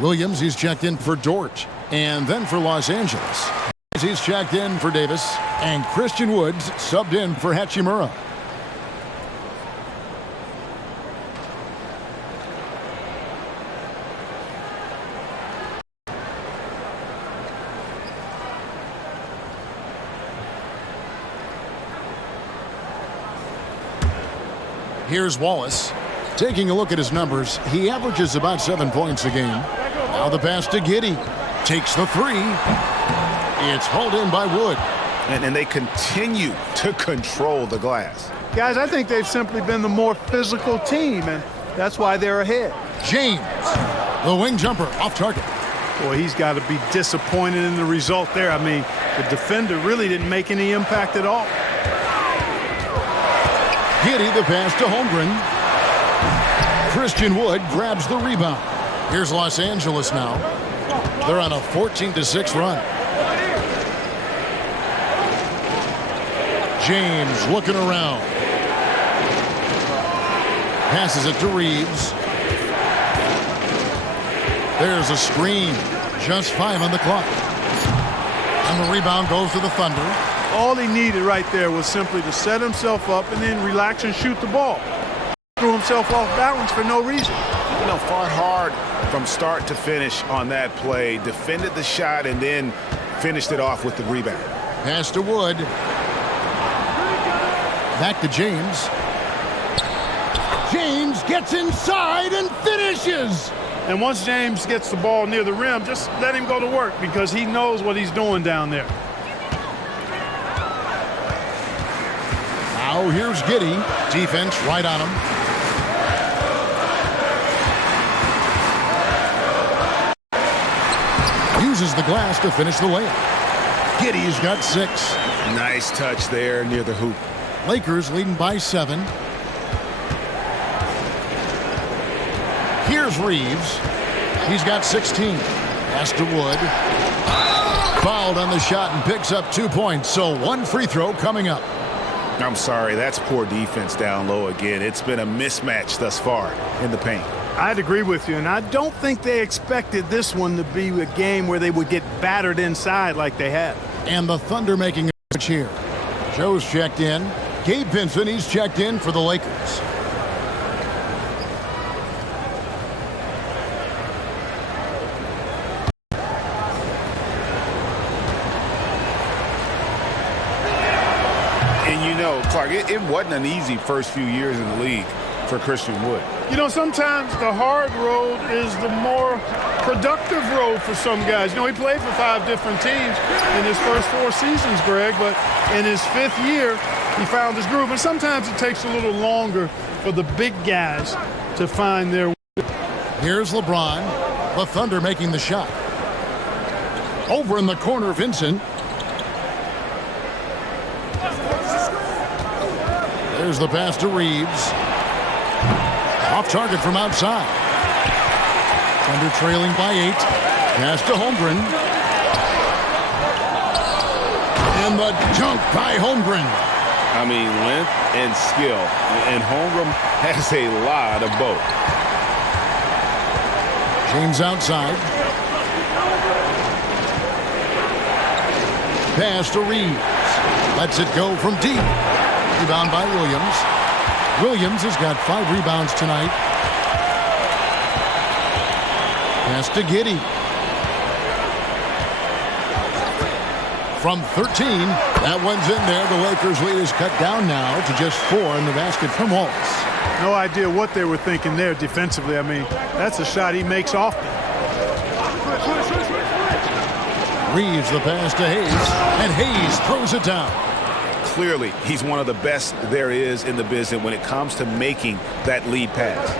Williams, he's checked in for Dort. And then for Los Angeles. He's checked in for Davis. And Christian Woods subbed in for Hachimura. Here's Wallace. Taking a look at his numbers, he averages about 7 points a game. Now the pass to Giddey. Takes the 3. It's hauled in by Wood. And they continue to control the glass. Guys, I think they've simply been the more physical team, and that's why they're ahead. James, the wing jumper, off target. Boy, he's got to be disappointed in the result there. I mean, the defender really didn't make any impact at all. Giddey, the pass to Holmgren. Christian Wood grabs the rebound. Here's Los Angeles now. They're on a 14-6 run. James looking around. Passes it to Reeves. There's a screen. Just 5 on the clock. And the rebound goes to the Thunder. All he needed right there was simply to set himself up and then relax and shoot the ball. Threw himself off balance for no reason. fought hard from start to finish on that play, defended the shot, and then finished it off with the rebound. Pass to Wood. Back to James. James gets inside and finishes. And once James gets the ball near the rim, just let him go to work because he knows what he's doing down there. Now here's Giddey. Defense right on him. Uses the glass to finish the layup. Giddey's got 6. Nice touch there near the hoop. Lakers leading by 7. Here's Reeves. He's got 16. Pass to Wood. Fouled on the shot and picks up 2 points. So 1 free throw coming up. I'm sorry, that's poor defense down low again. It's been a mismatch thus far in the paint. I'd agree with you, and I don't think they expected this one to be a game where they would get battered inside like they have. And the Thunder making a switch here. Joe's checked in. Gabe Vincent, he's checked in for the Lakers. And you know, Clark, it wasn't an easy first few years in the league for Christian Wood. You know, sometimes the hard road is the more productive road for some guys. You know, he played for 5 different teams in his first 4 seasons, Greg, but in his 5th year, he found his groove. And sometimes it takes a little longer for the big guys to find their way. Here's LeBron. The Thunder making the shot. Over in the corner, Vincent. There's the pass to Reeves. Off target from outside. Thunder trailing by 8. Pass to Holmgren. And the dunk by Holmgren. I mean, length and skill. And Holmgren has a lot of both. James outside. Pass to Reeves. Lets it go from deep. Rebound by Williams. Williams has got 5 rebounds tonight. Pass to Giddey. From 13, that one's in there. The Lakers' lead is cut down now to just 4 in the basket from Wallace. No idea what they were thinking there defensively. I mean, that's a shot he makes often. Reeves the pass to Hayes, and Hayes throws it down. Clearly, he's one of the best there is in the business when it comes to making that lead pass.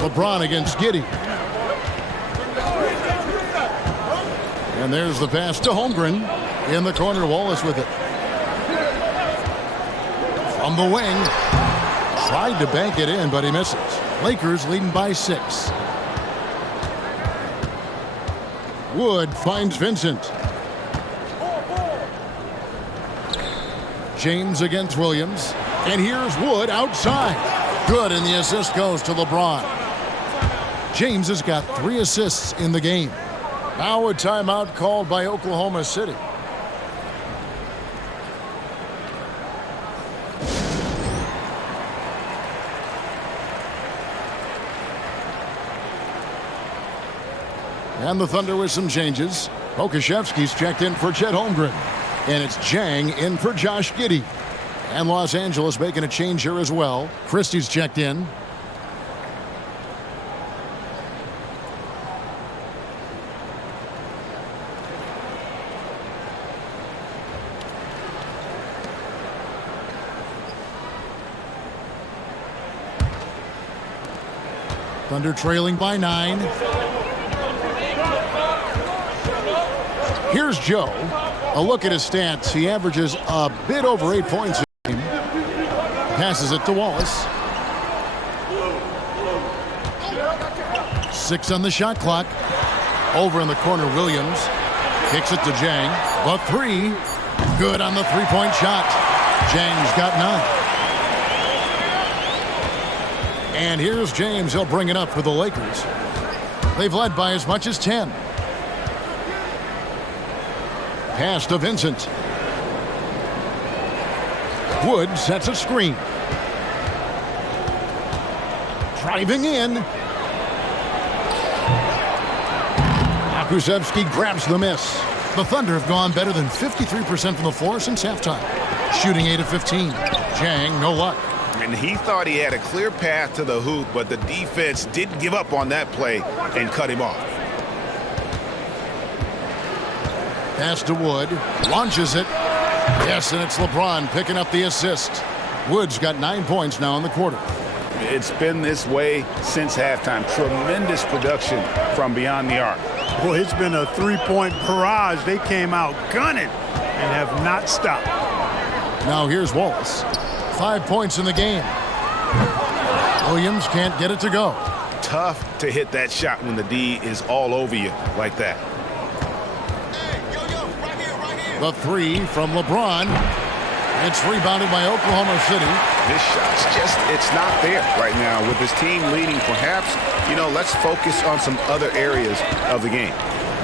LeBron against Giddey. And there's the pass to Holmgren. In the corner, Wallace with it. From the wing. Tried to bank it in, but he misses. Lakers leading by 6. Wood finds Vincent. James against Williams. And here's Wood outside. Good, and the assist goes to LeBron. James has got 3 assists in the game. Now a timeout called by Oklahoma City. And the Thunder with some changes. Pokusevski's checked in for Chet Holmgren. And it's Jang in for Josh Giddey. And Los Angeles making a change here as well. Christie's checked in. Thunder trailing by 9. Here's Joe. A look at his stats. He averages a bit over 8 points a game. Passes it to Wallace. 6 on the shot clock. Over in the corner, Williams. Kicks it to Jang. The 3. Good on the 3-point shot. Jang's got 9. And here's James. He'll bring it up for the Lakers. They've led by as much as 10. Pass to Vincent. Wood sets a screen. Driving in. Pokusevski grabs the miss. The Thunder have gone better than 53% from the floor since halftime. Shooting 8 of 15. Jang, no luck. And he thought he had a clear path to the hoop, but the defense didn't give up on that play and cut him off. Pass to Wood. Launches it. Yes, and it's LeBron picking up the assist. Wood's got 9 points now in the quarter. It's been this way since halftime. Tremendous production from beyond the arc. Well, it's been a three-point barrage. They came out gunning and have not stopped. Now here's Wallace. 5 points in the game. Williams can't get it to go. Tough to hit that shot when the D is all over you like that. The three from LeBron. It's rebounded by Oklahoma City. This shot's just, it's not there right now. With his team leading, perhaps, let's focus on some other areas of the game.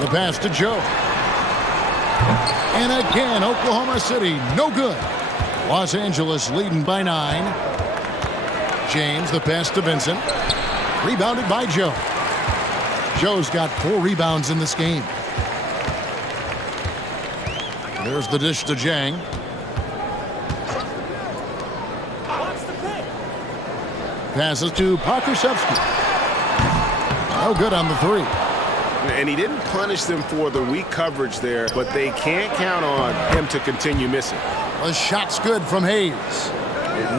The pass to Joe. And again, Oklahoma City, no good. Los Angeles leading by 9. James, the pass to Vincent. Rebounded by Joe. Joe's got 4 rebounds in this game. There's the dish to Jang. Passes to Pokusevski. No good on the 3. And he didn't punish them for the weak coverage there, but they can't count on him to continue missing. The shot's good from Hayes.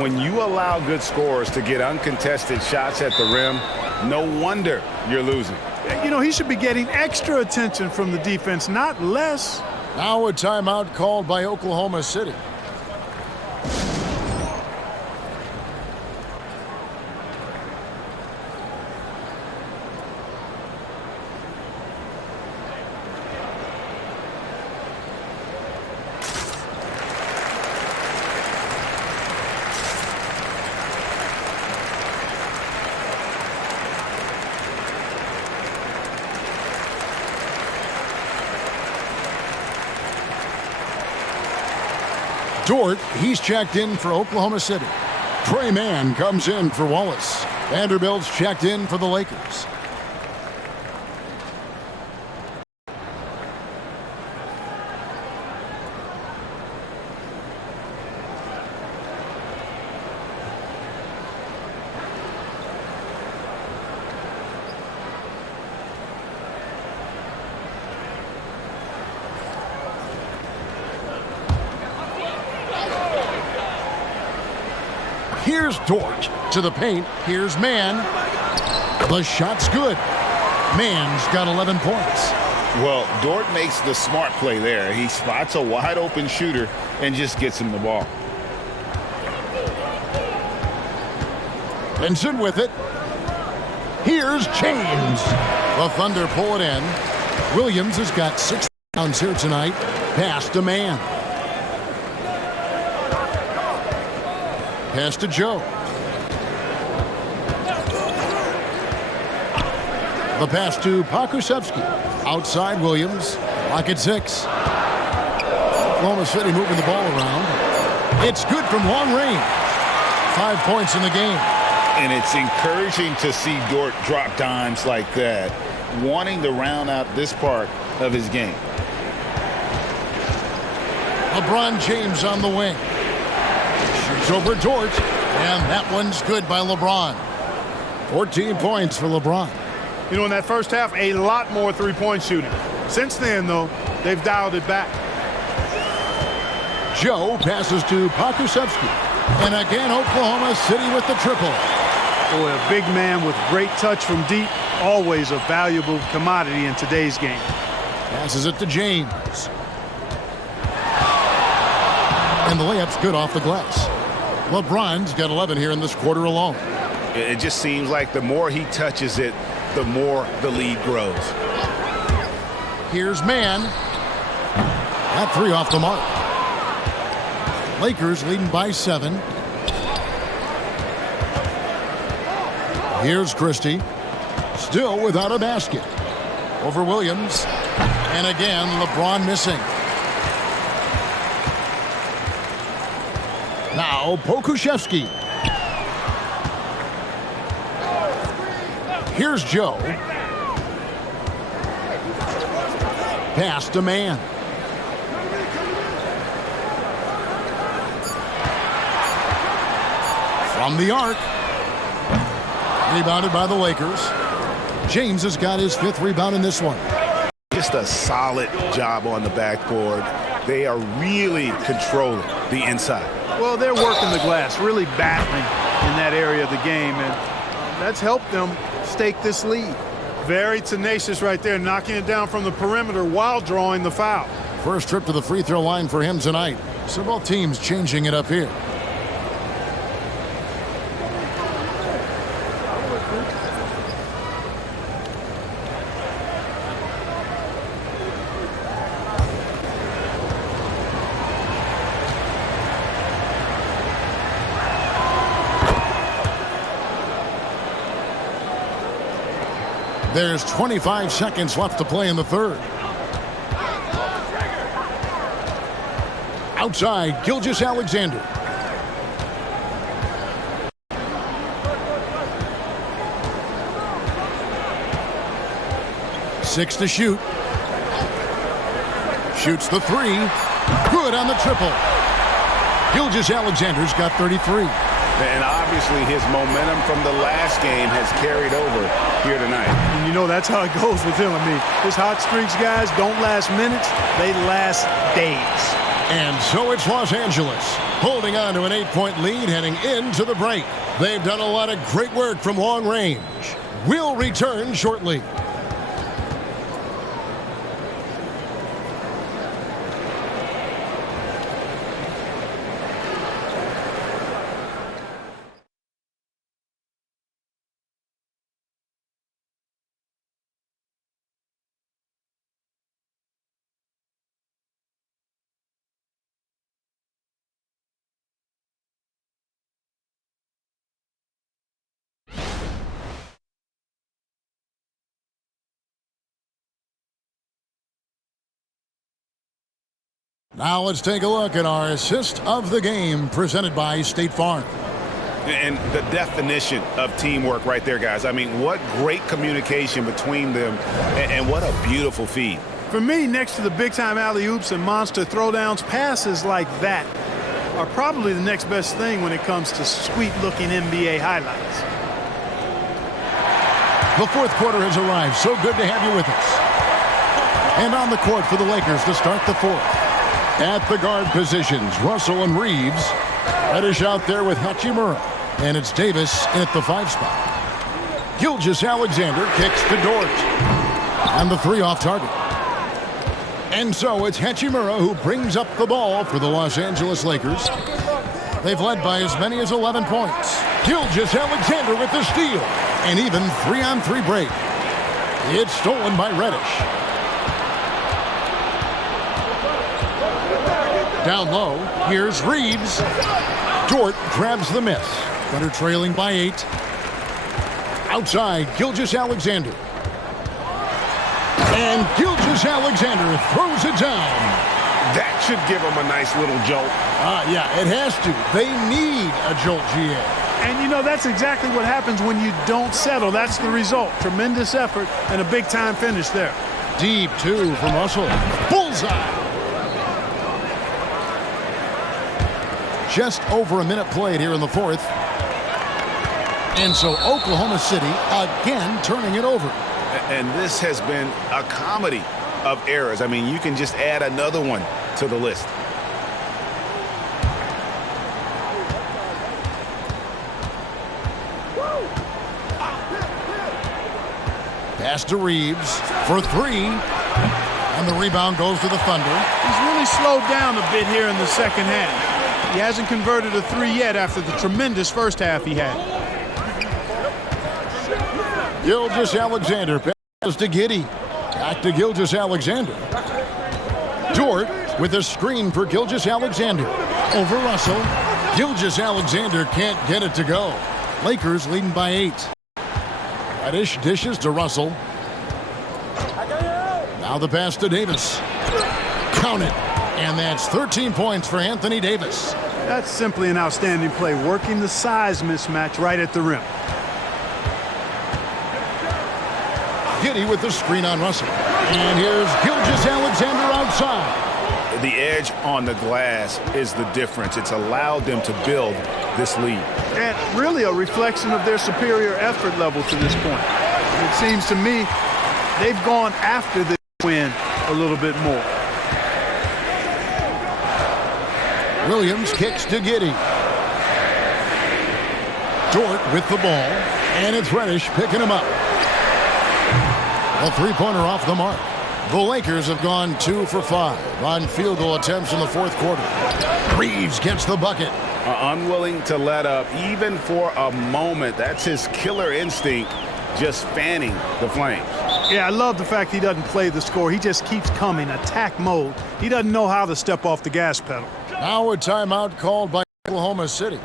When you allow good scorers to get uncontested shots at the rim, no wonder you're losing. He should be getting extra attention from the defense, not less. Now a timeout called by Oklahoma City. Dort, he's checked in for Oklahoma City. Trey Mann comes in for Wallace. Vanderbilt's checked in for the Lakers. Here's Dort to the paint. Here's Mann. The shot's good. Mann's got 11 points. Well, Dort makes the smart play there. He spots a wide open shooter and just gets him the ball. Vincent with it. Here's James. The Thunder pull it in. Williams has got 6 rebounds here tonight. Pass to Mann. Pass to Joe. The pass to Pokusevski. Outside Williams. Lock at 6. Oklahoma City moving the ball around. It's good from long range. 5 points in the game. And it's encouraging to see Dort drop dimes like that, wanting to round out this part of his game. LeBron James on the wing. Shoots over Dort, and that one's good by LeBron. 14 points for LeBron. In that first half, a lot more three-point shooting. Since then, though, they've dialed it back. Joe passes to Pokusevski. And again, Oklahoma City with the triple. Boy, a big man with great touch from deep, always a valuable commodity in today's game. Passes it to James. And the layup's good off the glass. LeBron's got 11 here in this quarter alone. It just seems like the more he touches it, the more the lead grows. Here's Mann. That 3 off the mark. Lakers leading by 7. Here's Christie. Still without a basket. Over Williams. And again, LeBron missing. Now, Pokusevski. Here's Joe. Pass to man. From the arc. Rebounded by the Lakers. James has got his 5th rebound in this one. Just a solid job on the backboard. They are really controlling the inside. Well, they're working the glass, really battling in that area of the game, and that's helped them stake this lead. Very tenacious right there, knocking it down from the perimeter while drawing the foul. First trip to the free throw line for him tonight. So both teams changing it up here. There's 25 seconds left to play in the third. Outside, Gilgeous-Alexander. Six to shoot. Shoots the 3. Good on the triple. Gilgeous-Alexander's got 33. And obviously his momentum from the last game has carried over here tonight. And you know that's how it goes with him. I mean, his hot streaks, guys, don't last minutes. They last days. And so it's Los Angeles holding on to an 8-point lead heading into the break. They've done a lot of great work from long range. We'll return shortly. Now let's take a look at our assist of the game presented by State Farm. And the definition of teamwork right there, guys. I mean, what great communication between them, and what a beautiful feed. For me, next to the big-time alley-oops and monster throwdowns, passes like that are probably the next best thing when it comes to sweet-looking NBA highlights. The fourth quarter has arrived. So good to have you with us. And on the court for the Lakers to start the fourth. At the guard positions, Russell and Reeves. Reddish out there with Hachimura. And it's Davis in at the 5 spot. Gilgeous-Alexander kicks to Dort. And the 3 off target. And so it's Hachimura who brings up the ball for the Los Angeles Lakers. They've led by as many as 11 points. Gilgeous-Alexander with the steal. And even 3-on-3 break. It's stolen by Reddish. Down low, here's Reeves. Dort grabs the miss. Thunder trailing by 8. Outside, Gilgeous-Alexander. And Gilgeous-Alexander throws it down. That should give them a nice little jolt. Yeah, it has to. They need a jolt, GA. And, you know, that's exactly what happens when you don't settle. That's the result. Tremendous effort and a big-time finish there. Deep 2 from Russell. Bullseye. Just over a minute played here in the fourth. And so Oklahoma City again turning it over. And this has been a comedy of errors. I mean, you can just add another one to the list. Pass to Reeves for 3. And the rebound goes to the Thunder. He's really slowed down a bit here in the second half. He hasn't converted a 3 yet after the tremendous first half he had. Gilgeous-Alexander pass to Giddey. Back to Gilgeous-Alexander. Dort with a screen for Gilgeous-Alexander. Over Russell. Gilgeous-Alexander can't get it to go. Lakers leading by 8. Reddish dishes to Russell. Now the pass to Davis. Count it. And that's 13 points for Anthony Davis. That's simply an outstanding play, working the size mismatch right at the rim. Giddey with the screen on Russell. And here's Gilgeous-Alexander outside. The edge on the glass is the difference. It's allowed them to build this lead. And really a reflection of their superior effort level to this point. It seems to me they've gone after this win a little bit more. Williams kicks to Giddey. Dort with the ball, and it's Reddish picking him up. A three-pointer off the mark. The Lakers have gone 2 for 5 on field goal attempts in the fourth quarter. Reeves gets the bucket. Unwilling to let up even for a moment. That's his killer instinct, just fanning the flames. Yeah, I love the fact he doesn't play the score. He just keeps coming, attack mode. He doesn't know how to step off the gas pedal. Now a timeout called by Oklahoma City.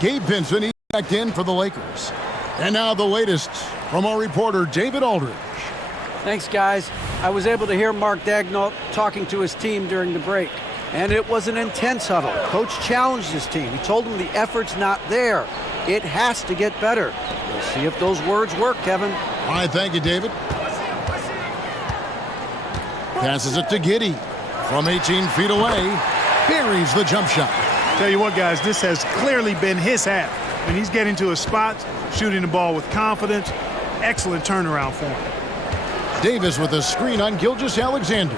Gabe Vincent he's back in for the Lakers. And now the latest from our reporter David Aldridge. Thanks, guys. I was able to hear Mark Daigneault talking to his team during the break, and it was an intense huddle. Coach challenged his team. He told them the effort's not there. It has to get better. We'll see if those words work, Kevin. All right, thank you, David. Passes it to Giddey from 18 feet away. Buries the jump shot. Tell you what, guys, this has clearly been his half. When he's getting to his spots, shooting the ball with confidence, excellent turnaround for him. Davis with a screen on Gilgeous-Alexander.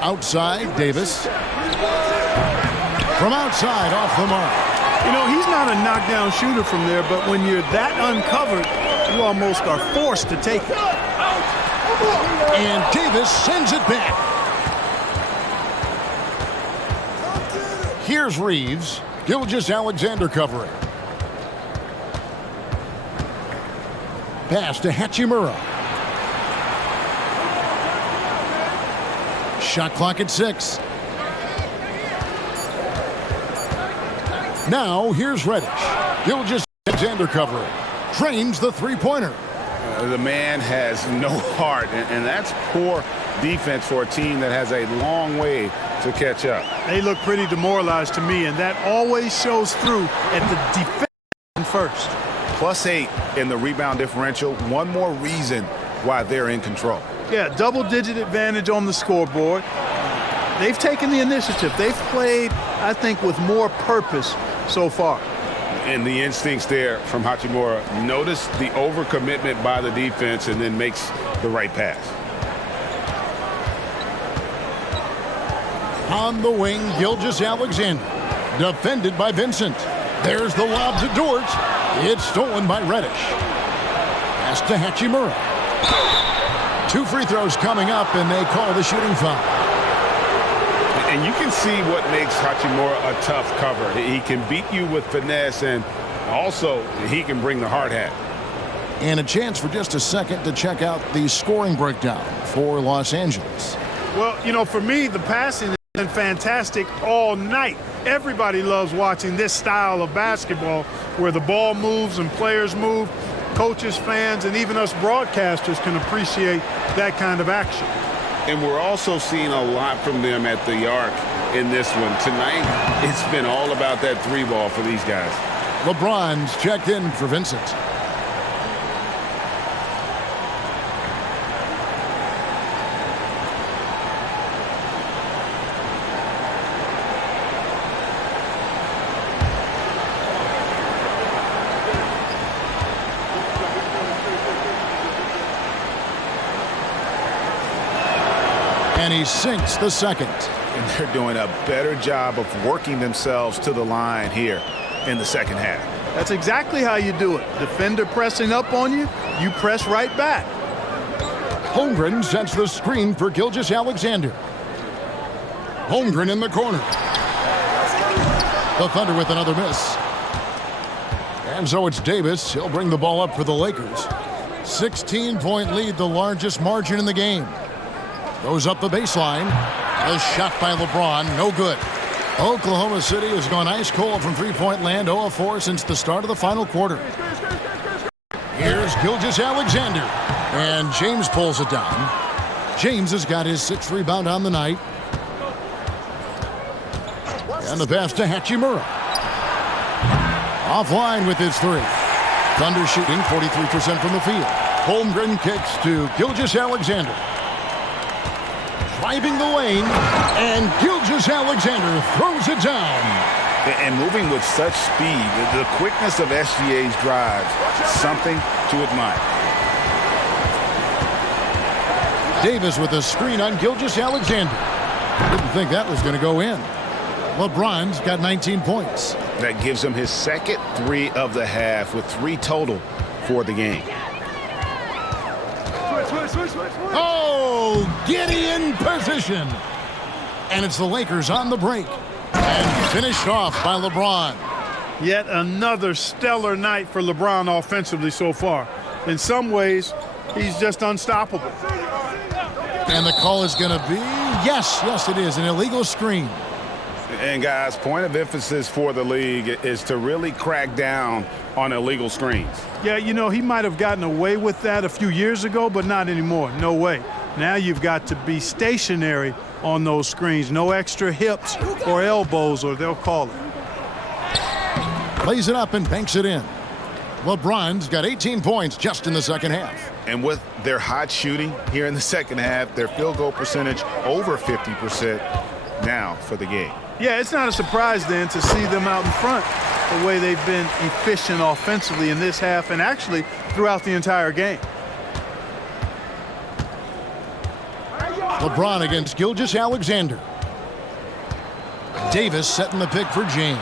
Outside, Davis. From outside, off the mark. You know, he's not a knockdown shooter from there, but when you're that uncovered, you almost are forced to take it. And Davis sends it back. Here's Reeves. Gilgeous-Alexander covering. Pass to Hachimura. Shot clock at 6. Now here's Reddish. Gilgeous-Alexander covering. Drains the three-pointer. The man has no heart, and that's poor defense for a team that has a long way to catch up. They look pretty demoralized to me, and that always shows through at the defense first. +8 in the rebound differential. One more reason why they're in control. Yeah, double-digit advantage on the scoreboard. They've taken the initiative. They've played, I think, with more purpose so far. And the instincts there from Hachimura. Notice the overcommitment by the defense and then makes the right pass. On the wing, Gilgeous-Alexander. Defended by Vincent. There's the lob to Dort. It's stolen by Reddish. Pass to Hachimura. 2 free throws coming up, and they call the shooting foul. And you can see what makes Hachimura a tough cover. He can beat you with finesse, and also he can bring the hard hat. And a chance for just a second to check out the scoring breakdown for Los Angeles. Well, you know, for me, the passing has been fantastic all night. Everybody loves watching this style of basketball where the ball moves and players move. Coaches, fans, and even us broadcasters can appreciate that kind of action. And we're also seeing a lot from them at the arc in this one. Tonight, it's been all about that 3-ball for these guys. LeBron's checked in for Vincent. And he sinks the second. And they're doing a better job of working themselves to the line here in the second half. That's exactly how you do it. Defender pressing up on you, you press right back. Holmgren sets the screen for Gilgeous-Alexander. Holmgren in the corner. The Thunder with another miss. And so it's Davis. He'll bring the ball up for the Lakers. 16-point lead, the largest margin in the game. Goes up the baseline. A shot by LeBron, no good. Oklahoma City has gone ice cold from three-point land, 0 of 4 since the start of the final quarter. Here's Gilgeous-Alexander. And James pulls it down. James has got his 6th rebound on the night. And the pass to Hachimura. Offline with his three. Thunder shooting 43% from the field. Holmgren kicks to Gilgeous-Alexander. Driving the lane, and Gilgeous-Alexander throws it down. And moving with such speed, the quickness of SGA's drives, something to admire. Davis with a screen on Gilgeous-Alexander. Didn't think that was going to go in. LeBron's got 19 points. That gives him his second three of the half with 3 total for the game. Oh, Giddy in position. And it's the Lakers on the break. And finished off by LeBron. Yet another stellar night for LeBron offensively so far. In some ways, he's just unstoppable. And the call is going to be, yes, it is, an illegal screen. And guys, point of emphasis for the league is to really crack down on illegal screens. Yeah, you know, he might have gotten away with that a few years ago, but not anymore. No way. Now you've got to be stationary on those screens. No extra hips or elbows, or they'll call it. Plays it up and banks it in. LeBron's got 18 points just in the second half. And with their hot shooting here in the second half, their field goal percentage over 50% now for the game. Yeah, it's not a surprise then to see them out in front the way they've been efficient offensively in this half and actually throughout the entire game. LeBron against Gilgeous-Alexander. Davis setting the pick for James.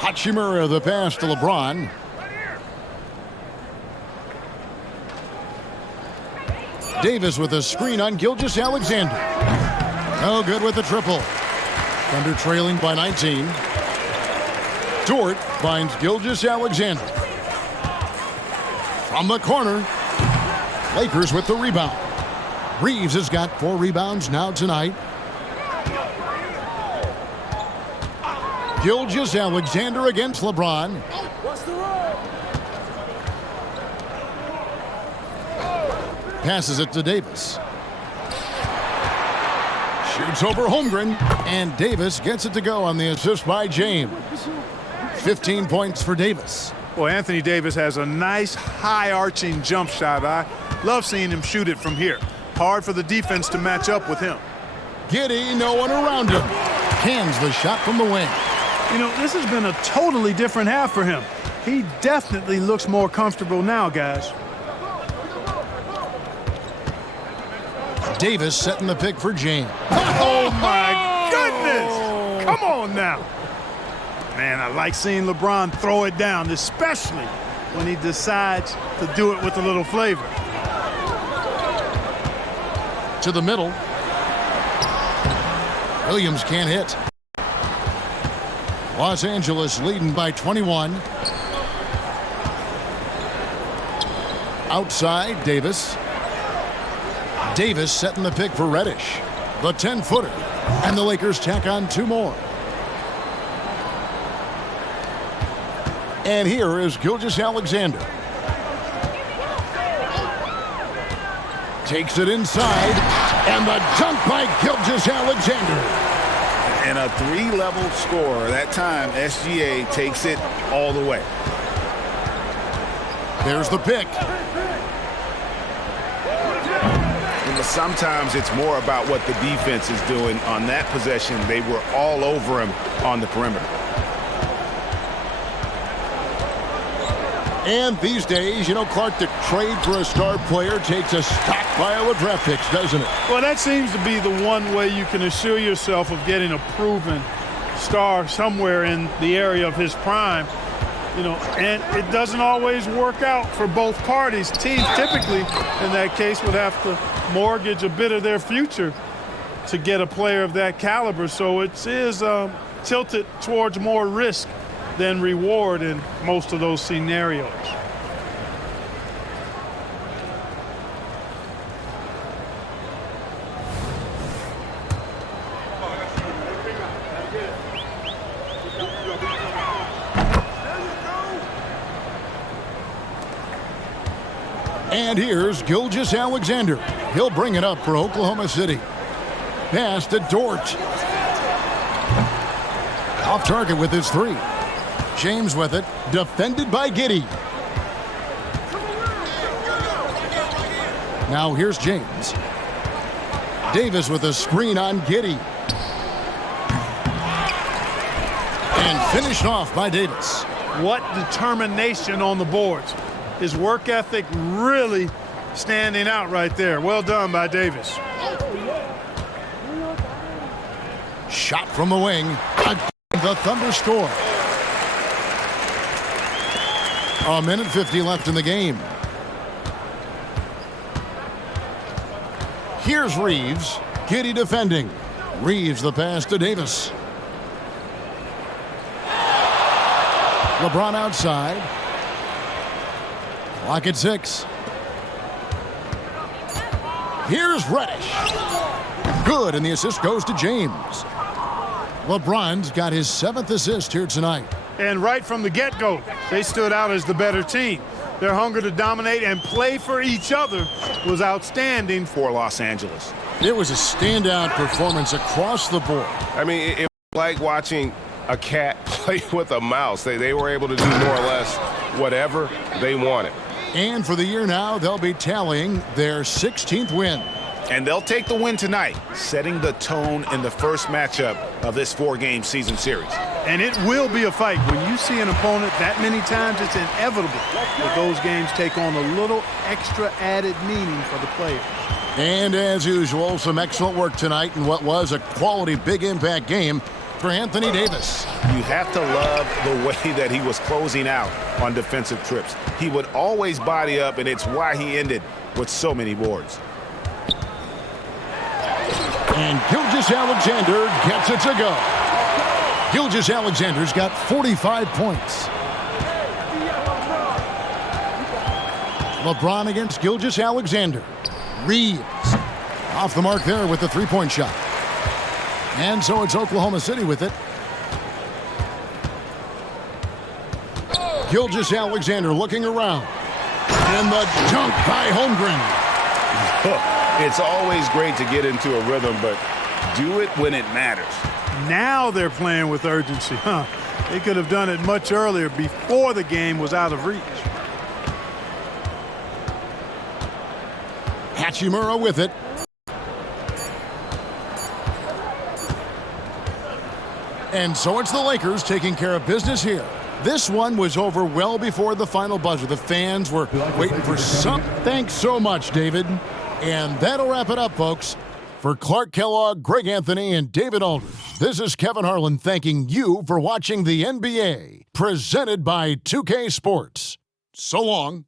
Hachimura the pass to LeBron. Davis with a screen on Gilgeous-Alexander. No good with the triple. Thunder trailing by 19. Dort finds Gilgeous-Alexander. From the corner. Lakers with the rebound. Reeves has got 4 rebounds now tonight. Gilgeous-Alexander against LeBron. Passes it to Davis. Shoots over Holmgren, and Davis gets it to go on the assist by James. 15 points for Davis. Well, Anthony Davis has a nice high-arching jump shot. I love seeing him shoot it from here. Hard for the defense to match up with him. Giddy, no one around him. Cans the shot from the wing. You know, this has been a totally different half for him. He definitely looks more comfortable now, guys. Davis setting the pick for James. Oh, my goodness! Come on now. Man, I like seeing LeBron throw it down, especially when he decides to do it with a little flavor. To the middle. Williams can't hit. Los Angeles leading by 21. Outside, Davis. Davis setting the pick for Reddish. The 10-footer. And the Lakers tack on 2 more. And here is Gilgeous-Alexander. Takes it inside. And the dunk by Gilgeous-Alexander. And a 3-level score. That time, SGA takes it all the way. There's the pick. But sometimes it's more about what the defense is doing. On that possession, they were all over him on the perimeter. And these days, you know, Clark, the trade for a star player takes a stockpile of draft picks, doesn't it? Well, that seems to be the one way you can assure yourself of getting a proven star somewhere in the area of his prime. You know, and it doesn't always work out for both parties. Teams typically, in that case, would have to mortgage a bit of their future to get a player of that caliber. So it is tilted towards more risk than reward in most of those scenarios. And here's Gilgeous-Alexander. He'll bring it up for Oklahoma City. Pass to Dort. Off target with his three. James with it, defended by Giddey. Now here's James. Davis with a screen on Giddey. And finished off by Davis. What determination on the boards. His work ethic really standing out right there. Well done by Davis. Shot from the wing. The Thunder score. A minute 50 left in the game. Here's Reeves. Giddey defending. Reeves the pass to Davis. LeBron outside. Clock at 6. Here's Reddish. Good, and the assist goes to James. LeBron's got his 7th assist here tonight. And right from the get-go, they stood out as the better team. Their hunger to dominate and play for each other was outstanding for Los Angeles. It was a standout performance across the board. I mean, it was like watching a cat play with a mouse. They were able to do more or less whatever they wanted. And for the year now, they'll be tallying their 16th win. And they'll take the win tonight, setting the tone in the first matchup of this 4-game season series. And it will be a fight. When you see an opponent that many times, it's inevitable that those games take on a little extra added meaning for the players. And as usual, some excellent work tonight in what was a quality big impact game for Anthony Davis. You have to love the way that he was closing out on defensive trips. He would always body up, and it's why he ended with so many boards. And Gilgeous-Alexander gets it to go. Gilgeous-Alexander's got 45 points. LeBron against Gilgeous-Alexander. Reeves off the mark there with the three-point shot. And so it's Oklahoma City with it. Gilgeous-Alexander looking around. And the dunk by Holmgren. It's always great to get into a rhythm, but do it when it matters. Now they're playing with urgency. They could have done it much earlier before the game was out of reach. Hachimura with it. And so it's the Lakers taking care of business here. This one was over well before the final buzzer. The fans were waiting for some. Thanks so much, David. And that'll wrap it up, folks. For Clark Kellogg, Greg Anthony, and David Aldridge, this is Kevin Harlan thanking you for watching the NBA, presented by 2K Sports. So long.